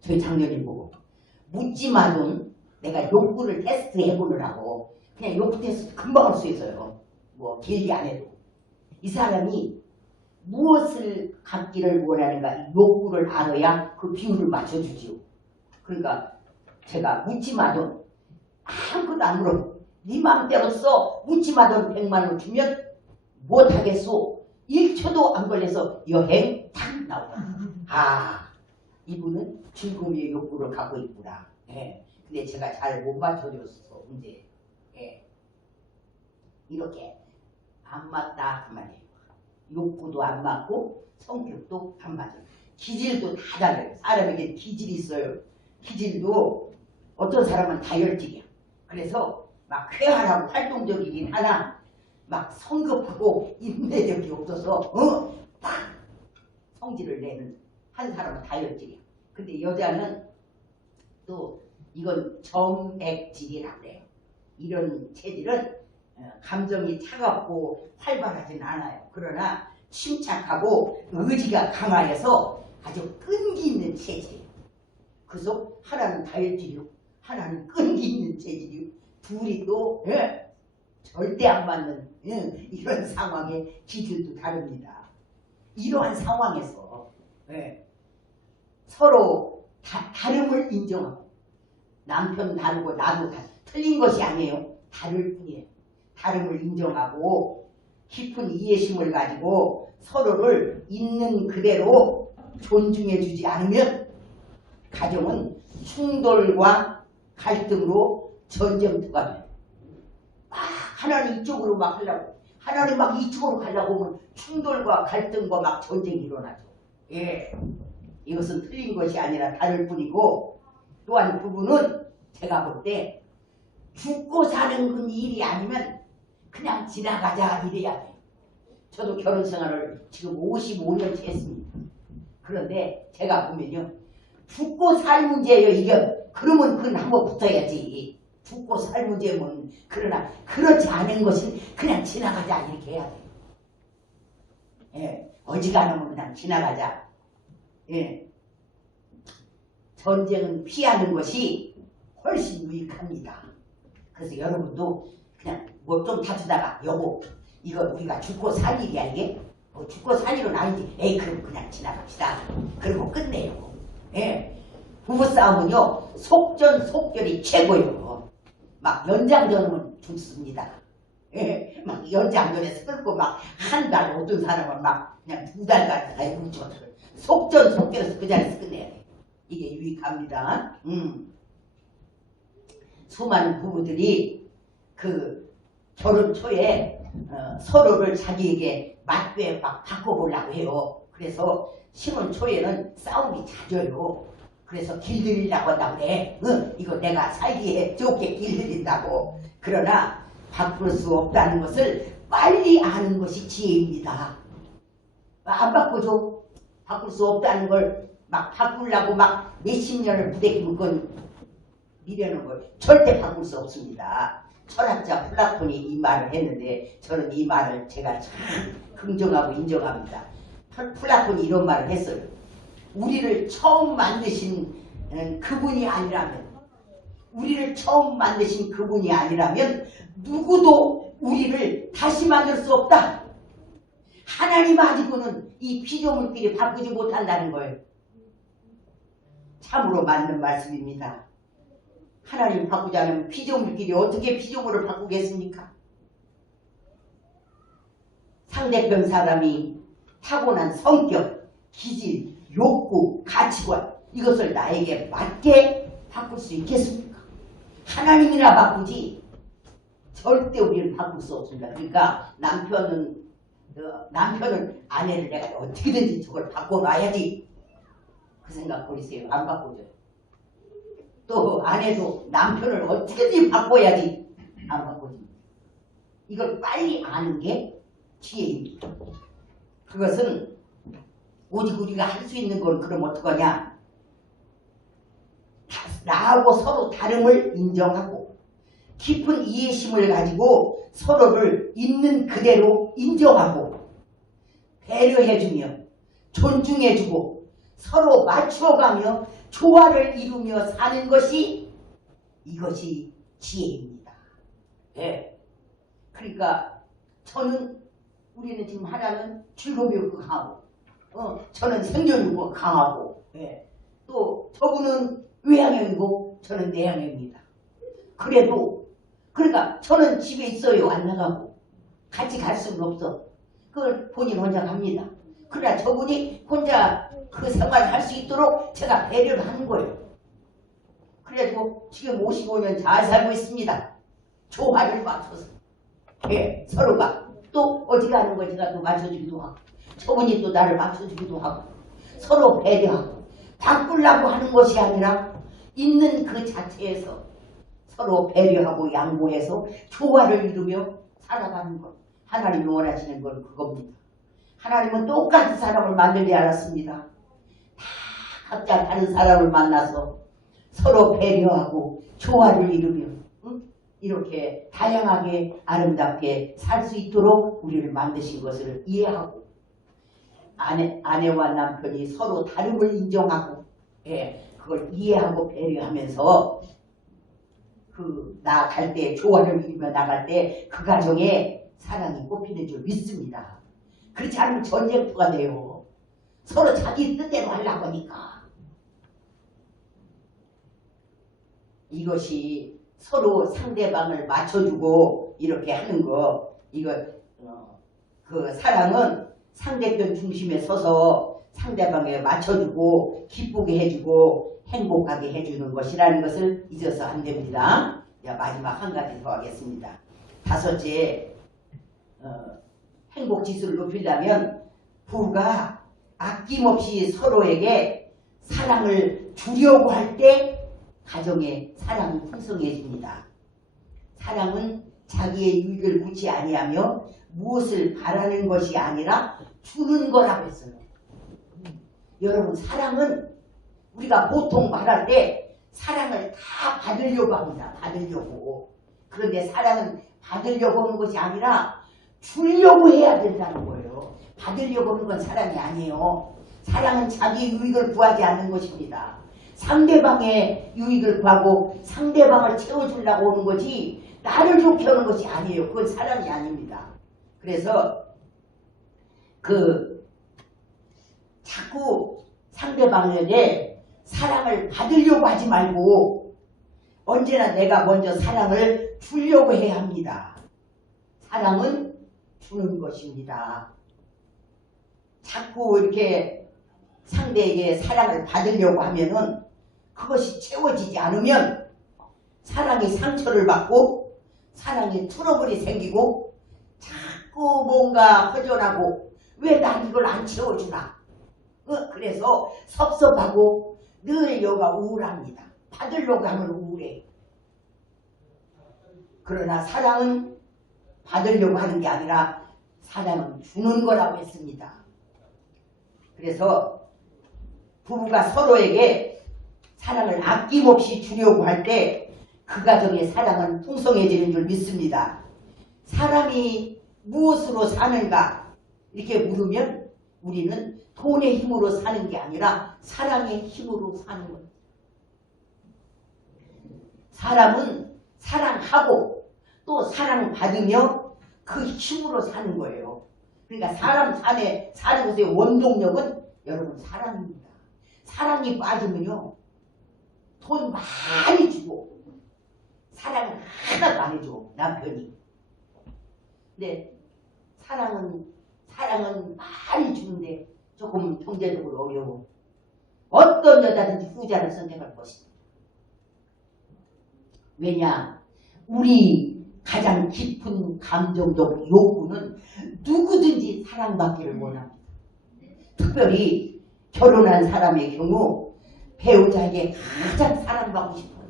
저희 장녀님 보고 묻지마는 내가 욕구를 테스트 해보느라고 그냥 욕구 테스트 금방 할 수 있어요. 뭐 길게 안 해도. 이 사람이 무엇을 갖기를 원하는가 욕구를 알아야 그 비율을 맞춰주지요. 그러니까 제가 묻지마든 아무것도 안 물어. 네 마음대로 써. 묻지마든 100만 원 주면 못하겠소. 1초도 안 걸려서 여행 탁 나오다. 이분은 즐거움의 욕구를 갖고 있구나. 예. 근데 제가 잘 못 맞춰줬어. 문제. 예. 이렇게 안 맞다 그 말이에요. 욕구도 안 맞고 성격도 안 맞아요. 기질도 다 달라요. 사람에게 기질이 있어요. 기질도 어떤 사람은 다혈질이야. 그래서 막 쾌활하고 활동적이긴 하나 막 성급하고 인내력이 없어서 딱 성질을 내는 한 사람은 다혈질이야. 근데 여자는 또 이건 점액질이라고 그래요. 이런 체질은 감정이 차갑고 활발하진 않아요. 그러나 침착하고 의지가 강하여서 아주 끈기 있는 체질이에요. 그래서 하나는 다혈질이고 하나는 끈기 있는 체질이고 둘이 또 절대 안 맞는 이런 상황의 기질도 다릅니다. 이러한 상황에서 서로 다름을 인정하고 남편 다르고 나도 다르고 틀린 것이 아니에요. 다를 뿐이에요. 다름을 인정하고 깊은 이해심을 가지고 서로를 있는 그대로 존중해 주지 않으면 가정은 충돌과 갈등으로 전쟁터가 돼요. 하나는 이쪽으로 막 하려고 하나는 막 이쪽으로 가려고 하면 충돌과 갈등과 막 전쟁이 일어나죠. 이것은 틀린 것이 아니라 다를 뿐이고 또한 부부는 제가 볼 때 죽고 사는 건 일이 아니면 그냥 지나가자 이래야 돼요. 저도 결혼 생활을 지금 55년째 했습니다. 그런데 제가 보면요. 죽고 살 문제예요. 이게 그러면 그건 한번 붙어야지. 죽고 살 문제면 그러나 그렇지 않은 것은 그냥 지나가자 이렇게 해야 돼요. 어지간하면 그냥 지나가자. 전쟁은 피하는 것이 훨씬 유익합니다. 그래서 여러분도 그냥 뭐 좀 다투다가 여보 이거 우리가 죽고 살 일이야 이게? 죽고 살 일은 아닌지 그럼 그냥 지나갑시다. 그리고 끝내요. 부부싸움은요 속전속결이 최고예요. 막 연장전은 좋습니다. 막 연장전에서 끌고 막 한 달 어떤 사람은 막 그냥 2달간 아이고 속전속결에서 그 자리에서 끝내야 돼. 이게 유익합니다. 수많은 부부들이 그 결혼 초에 서로를 자기에게 맞게 막 바꿔보려고 해요. 그래서 신혼 초에는 싸움이 잦아요. 그래서 길들이려고 한다고 그래. 이거 내가 살기에 좋게 길들인다고. 그러나 바꿀 수 없다는 것을 빨리 아는 것이 지혜입니다. 안 바꾸죠? 바꿀 수 없다는 걸 막 바꾸려고 막 몇십 년을 부대끼면 그건 미련한 걸 절대 바꿀 수 없습니다. 철학자 플라톤이 이 말을 했는데 저는 이 말을 제가 참 긍정하고 인정합니다. 플라톤이 이런 말을 했어요. 우리를 처음 만드신 그분이 아니라면 누구도 우리를 다시 만들 수 없다. 하나님 아니고는 이 피조물끼리 바꾸지 못한다는 거예요. 참으로 맞는 말씀입니다. 하나님 바꾸지 않으면 피조물끼리 어떻게 피조물을 바꾸겠습니까? 상대편 사람이 타고난 성격, 기질, 욕구, 가치관 이것을 나에게 맞게 바꿀 수 있겠습니까? 하나님이나 바꾸지 절대 우리를 바꿀 수 없습니다. 그러니까 남편은 아내를 내가 어떻게든지 저걸 바꿔놔야지 그 생각 버리세요. 안 바꾸죠. 또 아내도 남편을 어떻게든지 바꿔야지 안 바꾸지. 이걸 빨리 아는 게 지혜입니다. 그것은 오직 우리가 할 수 있는 건 그럼 어떡하냐. 나하고 서로 다름을 인정하고 깊은 이해심을 가지고 서로를 있는 그대로 인정하고 배려해주며 존중해주고 서로 맞춰가며 조화를 이루며 사는 것이 이것이 지혜입니다. 그러니까 우리는 지금 하나는 즐거움이 강하고 저는 생존욕구가 강하고 또 저분은 외향형이고 저는 내향형입니다. 그러니까 저는 집에 있어요. 안 나가고 같이 갈 수는 없어. 그걸 본인 혼자 갑니다. 그러나 저분이 혼자 그 생활을 할 수 있도록 제가 배려를 하는 거예요. 그래도 지금 55년 잘 살고 있습니다. 조화를 맞춰서 서로가 또 어디 가는 걸 제가 또 맞춰주기도 하고 저분이 또 나를 맞춰주기도 하고 서로 배려하고 바꾸려고 하는 것이 아니라 있는 그 자체에서 서로 배려하고 양보해서 조화를 이루며 살아가는 것. 하나님이 원하시는 건 그겁니다. 하나님은 똑같은 사람을 만들지 않았습니다. 다 각자 다른 사람을 만나서 서로 배려하고 조화를 이루며 이렇게 다양하게 아름답게 살 수 있도록 우리를 만드신 것을 이해하고 아내와 남편이 서로 다름을 인정하고 그걸 이해하고 배려하면서 나아갈 때 조화를 이루며 나갈 때 그 가정에 사랑이 꽃피는 줄 믿습니다. 그렇지 않으면 전쟁터가 돼요. 서로 자기 뜻대로 하려고 하니까. 이것이 서로 상대방을 맞춰주고 이렇게 하는 거, 그 사랑은 상대편 중심에 서서 상대방에 맞춰주고 기쁘게 해주고 행복하게 해주는 것이라는 것을 잊어서 안 됩니다. 마지막 한 가지 더 하겠습니다. 다섯째, 행복지수를 높이려면 부부가 아낌없이 서로에게 사랑을 주려고 할 때 가정의 사랑은 풍성해집니다. 사랑은 자기의 유익을 묻지 아니하며 무엇을 바라는 것이 아니라 주는 거라고 했어요. 여러분, 사랑은 우리가 보통 말할 때 사랑을 다 받으려고 합니다. 받으려고. 그런데 사랑은 받으려고 하는 것이 아니라 주려고 해야 된다는 거예요. 받으려고 하는 건 사랑이 아니에요. 사랑은 자기 유익을 구하지 않는 것입니다. 상대방의 유익을 구하고 상대방을 채워주려고 하는 거지 나를 좋게 하는 것이 아니에요. 그건 사랑이 아닙니다. 그래서 자꾸 상대방에게 사랑을 받으려고 하지 말고 언제나 내가 먼저 사랑을 주려고 해야 합니다. 사랑은 주는 것입니다. 자꾸 이렇게 상대에게 사랑을 받으려고 하면은 그것이 채워지지 않으면 사랑이 상처를 받고 사랑에 트러블이 생기고 자꾸 뭔가 허전하고 왜 난 이걸 안 채워주나. 그래서 섭섭하고 늘 여가 우울합니다. 받으려고 하면 우울해. 그러나 사랑은 받으려고 하는 게 아니라 사랑은 주는 거라고 했습니다. 그래서 부부가 서로에게 사랑을 아낌없이 주려고 할 때 그 가정의 사랑은 풍성해지는 줄 믿습니다. 사람이 무엇으로 사는가 이렇게 물으면 우리는 돈의 힘으로 사는 게 아니라 사랑의 힘으로 사는 거예요. 사람은 사랑하고 또 사랑받으며 그 힘으로 사는 거예요. 그러니까 사람 사는 것의 원동력은 여러분 사랑입니다. 사랑이 빠지면요 돈 많이 주고 사랑은 하나도 안 해줘 남편이. 근데 사랑은 많이 주는데 조금 경제적으로 어려워. 어떤 여자든지 후자를 선택할 것입니다. 왜냐? 우리 가장 깊은 감정적 욕구는 누구든지 사랑받기를 원합니다. 특별히 결혼한 사람의 경우 배우자에게 가장 사랑받고 싶어요.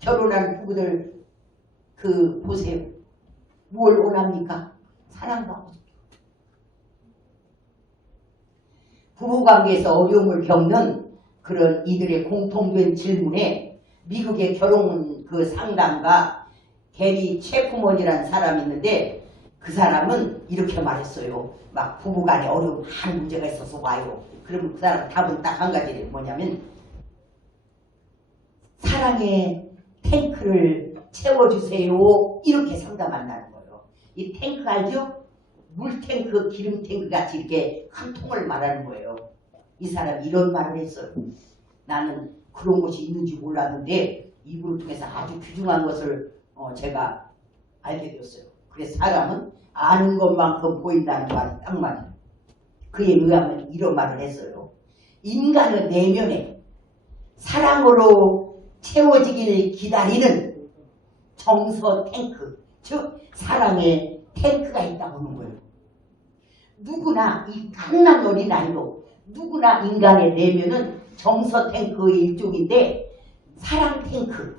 결혼한 부부들 보세요. 뭘 원합니까? 사랑받고 싶어요. 부부관계에서 어려움을 겪는 그런 이들의 공통된 질문에 미국의 결혼 상담가 게리 체프먼이라는 사람이 있는데 그 사람은 이렇게 말했어요. 막 부부간에 어려운 많은 문제가 있어서 와요. 그러면 그 사람 답은 딱 한 가지예요. 뭐냐면 사랑의 탱크를 채워주세요. 이렇게 상담한다는 거예요. 이 탱크 알죠? 물탱크, 기름탱크 같이 이렇게 큰 통을 말하는 거예요. 이 사람이 이런 말을 했어요. 나는 그런 것이 있는지 몰랐는데 이분을 통해서 아주 귀중한 것을 제가 알게 되었어요. 그래서 사람은 아는 것만큼 보인다는 말이 딱 맞아요. 그에 의하면 이런 말을 했어요. 인간의 내면에 사랑으로 채워지기를 기다리는 정서 탱크, 즉 사랑의 탱크가 있다고 하는 거예요. 누구나 이 갓난 어린아이도 누구나 인간의 내면은 정서 탱크 일종인데 사랑 탱크,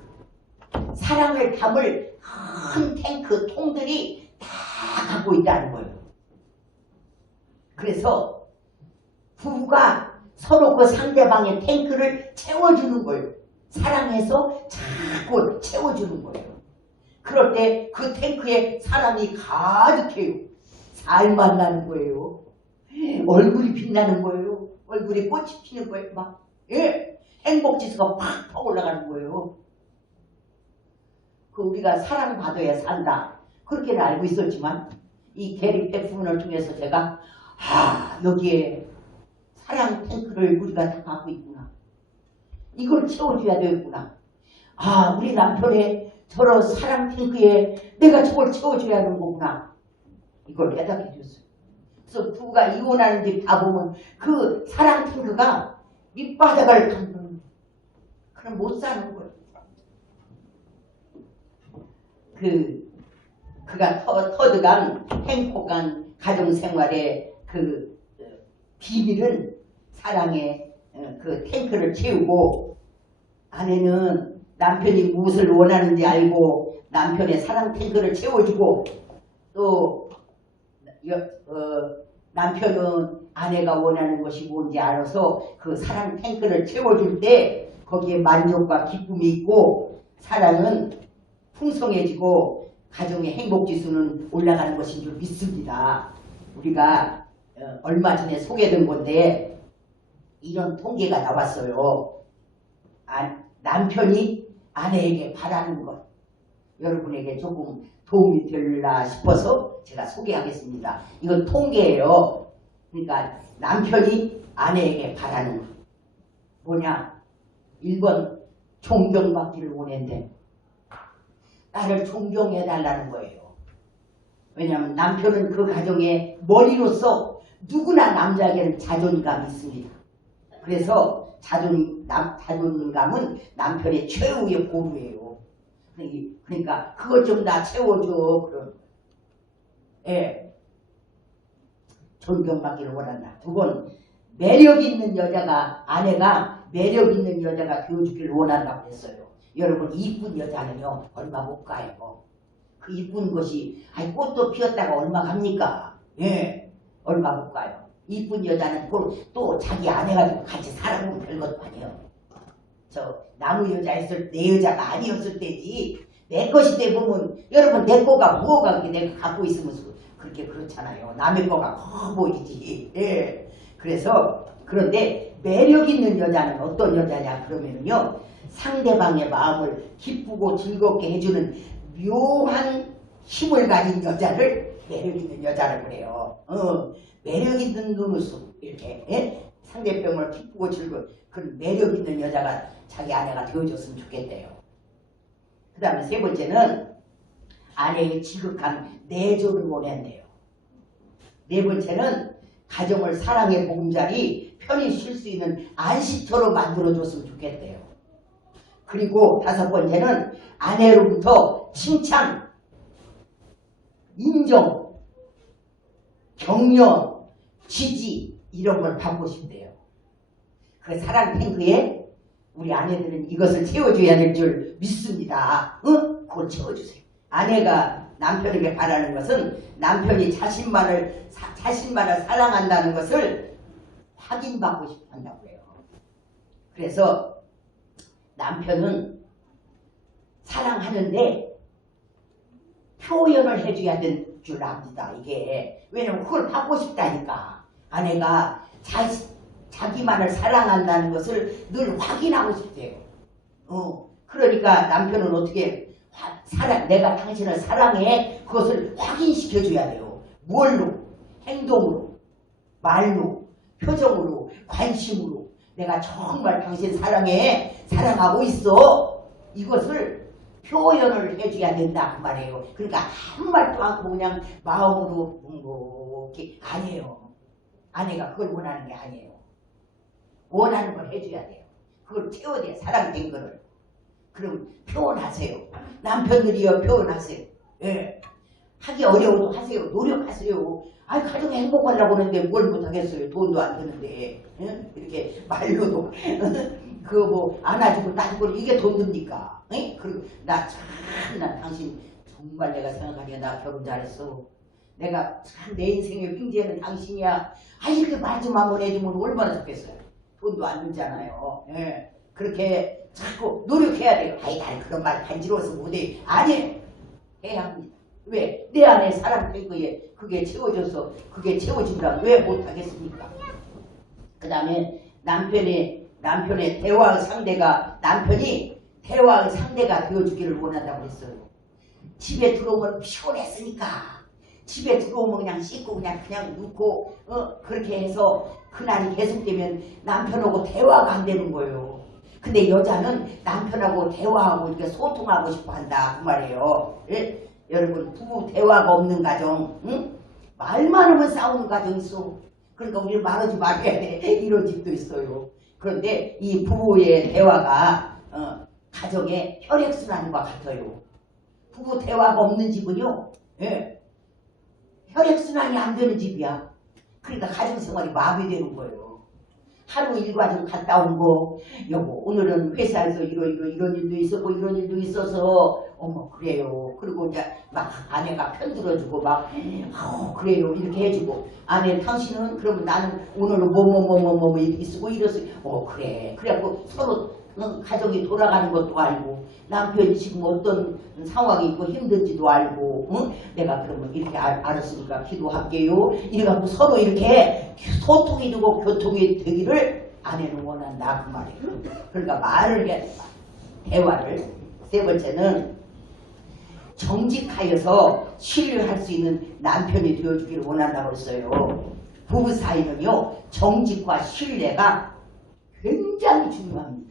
사랑을 담을 큰 탱크 통들이 다 갖고 있다는 거예요. 그래서 부부가 서로 그 상대방의 탱크를 채워주는 거예요. 사랑해서 자꾸 채워주는 거예요. 그럴 때 그 탱크에 사랑이 가득해요. 살만 나는 거예요. 얼굴이 빛나는 거예요. 얼굴에 꽃이 피는 거예요. 막, 예, 행복지수가 팍팍 올라가는 거예요. 그 우리가 사랑받아야 산다. 그렇게는 알고 있었지만 이 계립대fun을 통해서 제가 여기에 사랑 탱크를 우리가 다 갖고 있구나. 이걸 채워줘야 되겠구나. 우리 남편의 저런 사랑 탱크에 내가 저걸 채워줘야 하는 거구나. 이걸 깨닫게 됐어요. 그래서 부부가 이혼하는 집 다 보면 그 사랑 탱크가 밑바닥을 밟는, 그럼 못 사는 거예요. 그가 터득한 행복한 가정생활의 그 비밀은 사랑의 그 탱크를 채우고, 아내는 남편이 무엇을 원하는지 알고 남편의 사랑 탱크를 채워주고, 또 남편은 아내가 원하는 것이 뭔지 알아서 그 사랑 탱크를 채워줄 때 거기에 만족과 기쁨이 있고 사랑은 풍성해지고 가정의 행복지수는 올라가는 것인 줄 믿습니다. 우리가 얼마 전에 소개된 건데 이런 통계가 나왔어요. 남편이 아내에게 바라는 것, 여러분에게 조금 도움이 되리라 싶어서 제가 소개하겠습니다. 이건 통계예요. 그러니까 남편이 아내에게 바라는 것 뭐냐? 1번 존경받기를 원한대. 나를 존경해달라는 거예요. 왜냐하면 남편은 그 가정의 머리로서 누구나 남자에게는 자존감이 있습니다. 그래서 자존감은 남편의 최후의 보루예요. 그러니까 그것 좀 나 채워줘. 그런, 예, 존경받기를 원한다. 2번, 매력 있는 여자가, 아내가 매력 있는 여자가 되어주기를 원한다고 했어요. 여러분, 이쁜 여자는요 얼마 못 가요. 그 이쁜 것이 꽃도 피었다가 얼마 갑니까? 예, 얼마 못 가요. 이쁜 여자는 또 자기 아내 가지고 같이 살아보면 별것도 아니에요. 저 나무 여자였을 때 내 여자가 아니었을 때지, 내 것이 돼 보면 여러분 내 거가 뭐가 내가 갖고 있으면 그렇게 그렇잖아요. 남의 거가 커 보이지. 예. 그래서 그런데 매력 있는 여자는 어떤 여자냐 그러면은요, 상대방의 마음을 기쁘고 즐겁게 해주는 묘한 힘을 가진 여자를 매력 있는 여자를 그래요. 매력 있는 눈웃음, 이렇게, 예? 상대방을 기쁘고 즐거운 그런 매력 있는 여자가 자기 아내가 되어줬으면 좋겠대요. 그 다음에 3번째는 아내의 지극한 내조를 원한대요. 4번째는 가정을 사랑의 보금자리 편히 쉴 수 있는 안식처로 만들어줬으면 좋겠대요. 그리고 5번째는 아내로부터 칭찬, 인정, 격려, 지지 이런 걸 받고 싶대요. 그 사랑 탱크에 우리 아내들은 이것을 채워줘야 될 줄 믿습니다. 그걸 채워주세요. 아내가 남편에게 바라는 것은 남편이 자신만을 사랑한다는 것을 확인받고 싶어 한다고 해요. 그래서 남편은 사랑하는데 표현을 해줘야 될 줄 압니다. 이게 왜냐면 그걸 받고 싶다니까. 아내가 자기만을 사랑한다는 것을 늘 확인하고 싶대요. 그러니까 남편은 어떻게 내가 당신을 사랑해, 그것을 확인시켜줘야 돼요. 뭘로? 행동으로, 말로, 표정으로, 관심으로. 내가 정말 당신 사랑해, 사랑하고 있어. 이것을 표현을 해줘야 된다 그 말이에요. 그러니까 한 말도 않고 그냥 마음으로 묵묵히 아니에요. 아내가 그걸 원하는 게 아니에요. 원하는 걸 해줘야 돼요. 그걸 채워야 돼요. 사랑된 거를. 그럼 표현하세요. 남편들이요, 표현하세요. 예. 하기 어려워도 하세요. 노력하세요. 아, 가정에 행복하려고 하는데 뭘 못하겠어요. 돈도 안 드는데. 응? 이렇게 말로도 그거 뭐 안아주고 따주고 이게 돈 듭니까? 응? 그리고 나 당신 정말 내가 생각하기에 나 결혼 잘했어. 내가 참 내 인생의 핑계는 당신이야. 아, 이렇게 말 좀 한번 해주면 얼마나 좋겠어요. 돈도 안 들잖아요. 예. 그렇게 자꾸 노력해야 돼요. 아이, 난 그런 말 간지러워서 못해. 아니, 해야 합니다. 왜? 내 안에 사랑 태거에 그게 채워져서 그게 채워지면 왜 못하겠습니까? 그 다음에 남편의 대화 상대가 남편이 대화 상대가 되어주기를 원한다고 했어요. 집에 들어오면 피곤했으니까 집에 들어오면 그냥 씻고 그냥 눕고 그렇게 해서 그날이 계속되면 남편하고 대화가 안 되는 거예요. 근데 여자는 남편하고 대화하고 이렇게 소통하고 싶어 한다 그 말이에요. 예? 여러분 부부 대화가 없는 가정, 응? 말만 하면 싸우는 가정 있어. 그러니까 우리는 말하지 말아야 돼. 이런 집도 있어요. 그런데 이 부부의 대화가 가정의 혈액순환과 같아요. 부부 대화가 없는 집은요, 예, 혈액순환이 안 되는 집이야. 그러니까 가정생활이 마비되는 거예요. 하루 일과좀 갔다 온 거, 여보 오늘은 회사에서 이런 일도 있었고 이런 일도 있어서 어머 그래요. 그리고 이제 막 아내가 편들어주고 막 그래요 이렇게 해주고 아내 당신은 그러면 나는 오늘은 뭐뭐뭐뭐뭐 이렇게 쓰고 이래서 그래. 그래갖고 서로 가정이 돌아가는 것도 알고 남편이 지금 어떤 상황이 있고 힘든지도 알고 내가 그러면 이렇게 알았으니까 기도할게요. 이래갖고 서로 이렇게 소통이 되고 교통이 되기를 아내는 원한다 그 말이에요. 그러니까 말을 해야 된다. 대화를. 세 번째는 정직하여서 신뢰할 수 있는 남편이 되어주기를 원한다고 했어요. 부부 사이는요 정직과 신뢰가 굉장히 중요합니다.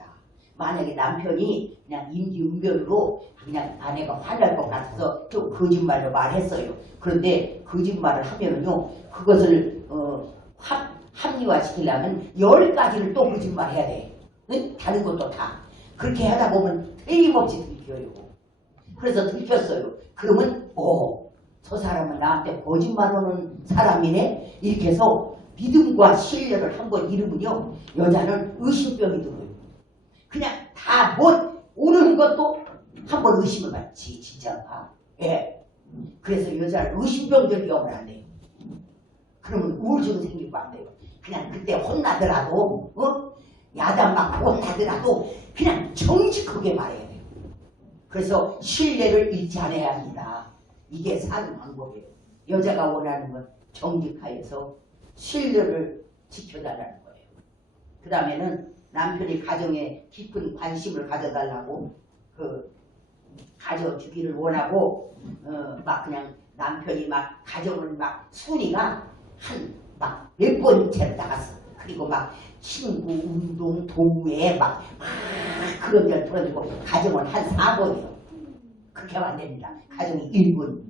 만약에 남편이 그냥 임기응변으로 그냥 아내가 화날 것 같아서 좀 거짓말로 말했어요. 그런데 거짓말을 하면은요 그것을 합리화시키려면 10가지를 또 거짓말해야 돼. 응? 다른 것도 다. 그렇게 하다 보면 틀림없이 들켜요. 그래서 들켰어요. 그러면 저 사람은 나한테 거짓말하는 사람이네. 이렇게 해서 믿음과 신뢰를 한번 잃으면요 여자는 의심병이 들어요. 그냥 다 못 오는 것도 한번 의심을 받지 진짜가. 예. 그래서 여자는 의심병 들려오면 안 돼요. 그러면 우울증 생기고 안 돼요. 그냥 그때 혼나더라도 야단 맞고 혼나더라도 그냥 정직하게 말해야 돼요. 그래서 신뢰를 잃지 않아야 합니다. 이게 사는 방법이에요. 여자가 원하는 건 정직하여서 신뢰를 지켜달라는 거예요. 그 다음에는 남편이 가정에 깊은 관심을 가져달라고 가져주기를 원하고 막 그냥 남편이 막 가정을 막 순위가 막 몇 번째로 나갔어. 그리고 막 친구, 운동, 도구에 막 그런 데를 풀어주고 가정을 한 4번이요. 그렇게 하면 안 됩니다. 가정이 1번.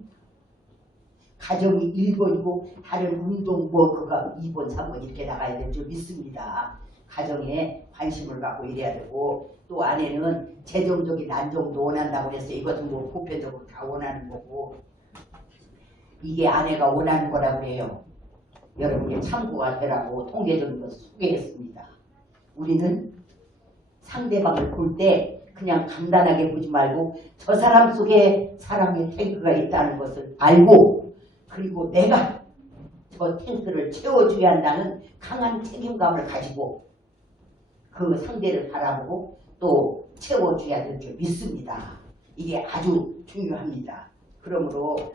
가정이 1번이고 다른 운동 그가 2번, 3번 이렇게 나가야 될 줄 믿습니다. 가정에 관심을 갖고 이래야 되고 또 아내는 재정적인 안정도 원한다고 했어요. 이것은 뭐 보편적으로 다 원하는 거고 이게 아내가 원하는 거라고 해요. 여러분이 참고가 되라고 통계적인 것을 소개했습니다. 우리는 상대방을 볼 때 그냥 간단하게 보지 말고 저 사람 속에 사랑의 탱크가 있다는 것을 알고 그리고 내가 저 탱크를 채워줘야 한다는 강한 책임감을 가지고 그 상대를 바라보고 또 채워줘야 될 줄 믿습니다. 이게 아주 중요합니다. 그러므로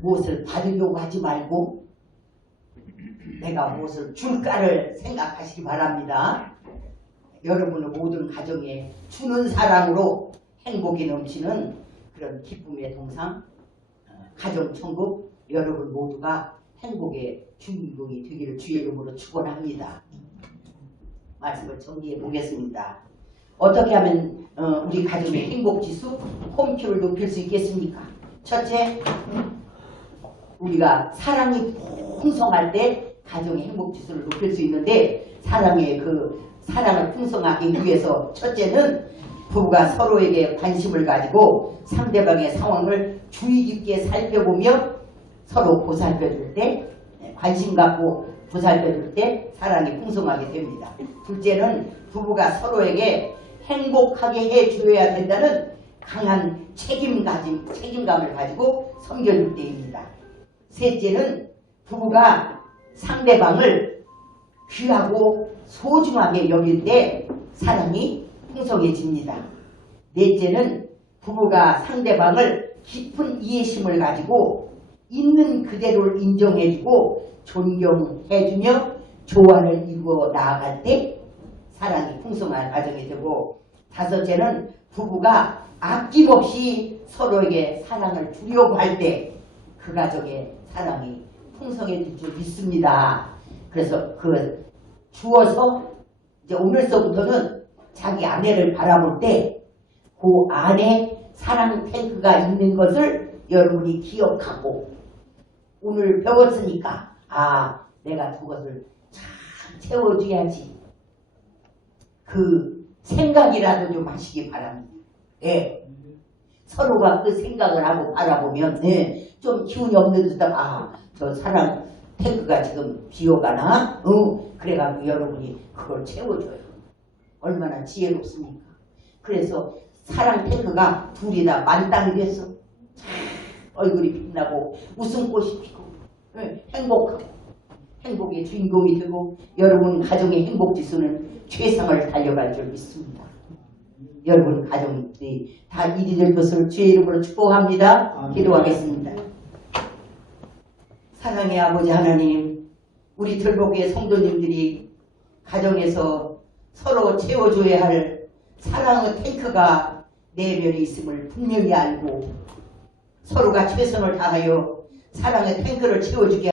무엇을 받으려고 하지 말고 내가 무엇을 줄까를 생각하시기 바랍니다. 여러분의 모든 가정에 주는 사랑으로 행복이 넘치는 그런 기쁨의 동상 가정천국 여러분 모두가 행복의 주인공이 되기를 주의 이름으로 축원합니다. 말씀을 정리해 보겠습니다. 어떻게 하면 우리 가정의 행복지수 홈큐를 높일 수 있겠습니까? 첫째, 우리가 사랑이 풍성할 때 가정의 행복지수를 높일 수 있는데 사랑을 풍성하기 위해서 첫째는 부부가 서로에게 관심을 가지고 상대방의 상황을 주의 깊게 살펴보며 서로 보살펴줄 때, 관심 갖고 보살펴줄 때 사랑이 풍성하게 됩니다. 둘째는 부부가 서로에게 행복하게 해줘야 된다는 강한 책임감을 가지고 섬겨줄 때입니다. 셋째는 부부가 상대방을 귀하고 소중하게 여길 때 사랑이 풍성해집니다. 넷째는 부부가 상대방을 깊은 이해심을 가지고 있는 그대로를 인정해주고 존경해주며 조화를 이루어 나아갈 때 사랑이 풍성한 가정이 되고, 다섯째는 부부가 아낌없이 서로에게 사랑을 주려고 할 때 그 가정의 사랑이 풍성해질 줄 믿습니다. 그래서 그 주어서 이제 오늘서부터는 자기 아내를 바라볼 때 그 안에 사랑 탱크가 있는 것을 여러분이 기억하고, 오늘 배웠으니까 내가 그것을 잘 채워줘야지, 그 생각이라도 좀 하시기 바랍니다. 예. 서로가 그 생각을 하고 바라보면 좀 기운이 없는 듯한 저 사랑 탱크가 지금 비어가나? 그래가지고 여러분이 그걸 채워줘요. 얼마나 지혜롭습니까? 그래서 사랑 탱크가 둘이 다 만땅이 돼서 얼굴이 빛나고 웃음꽃이 피고 행복하고 행복의 주인공이 되고 여러분 가정의 행복지수는 최상을 달려갈 줄 믿습니다. 여러분 가정들이 다 일이 될 것을 주의 이름으로 축복합니다. 기도하겠습니다. 사랑의 아버지 하나님, 우리 들목의 성도님들이 가정에서 서로 채워줘야 할 사랑의 탱크가 내면에 있음을 분명히 알고 서로가 최선을 다하여 사랑의 탱크를 채워주게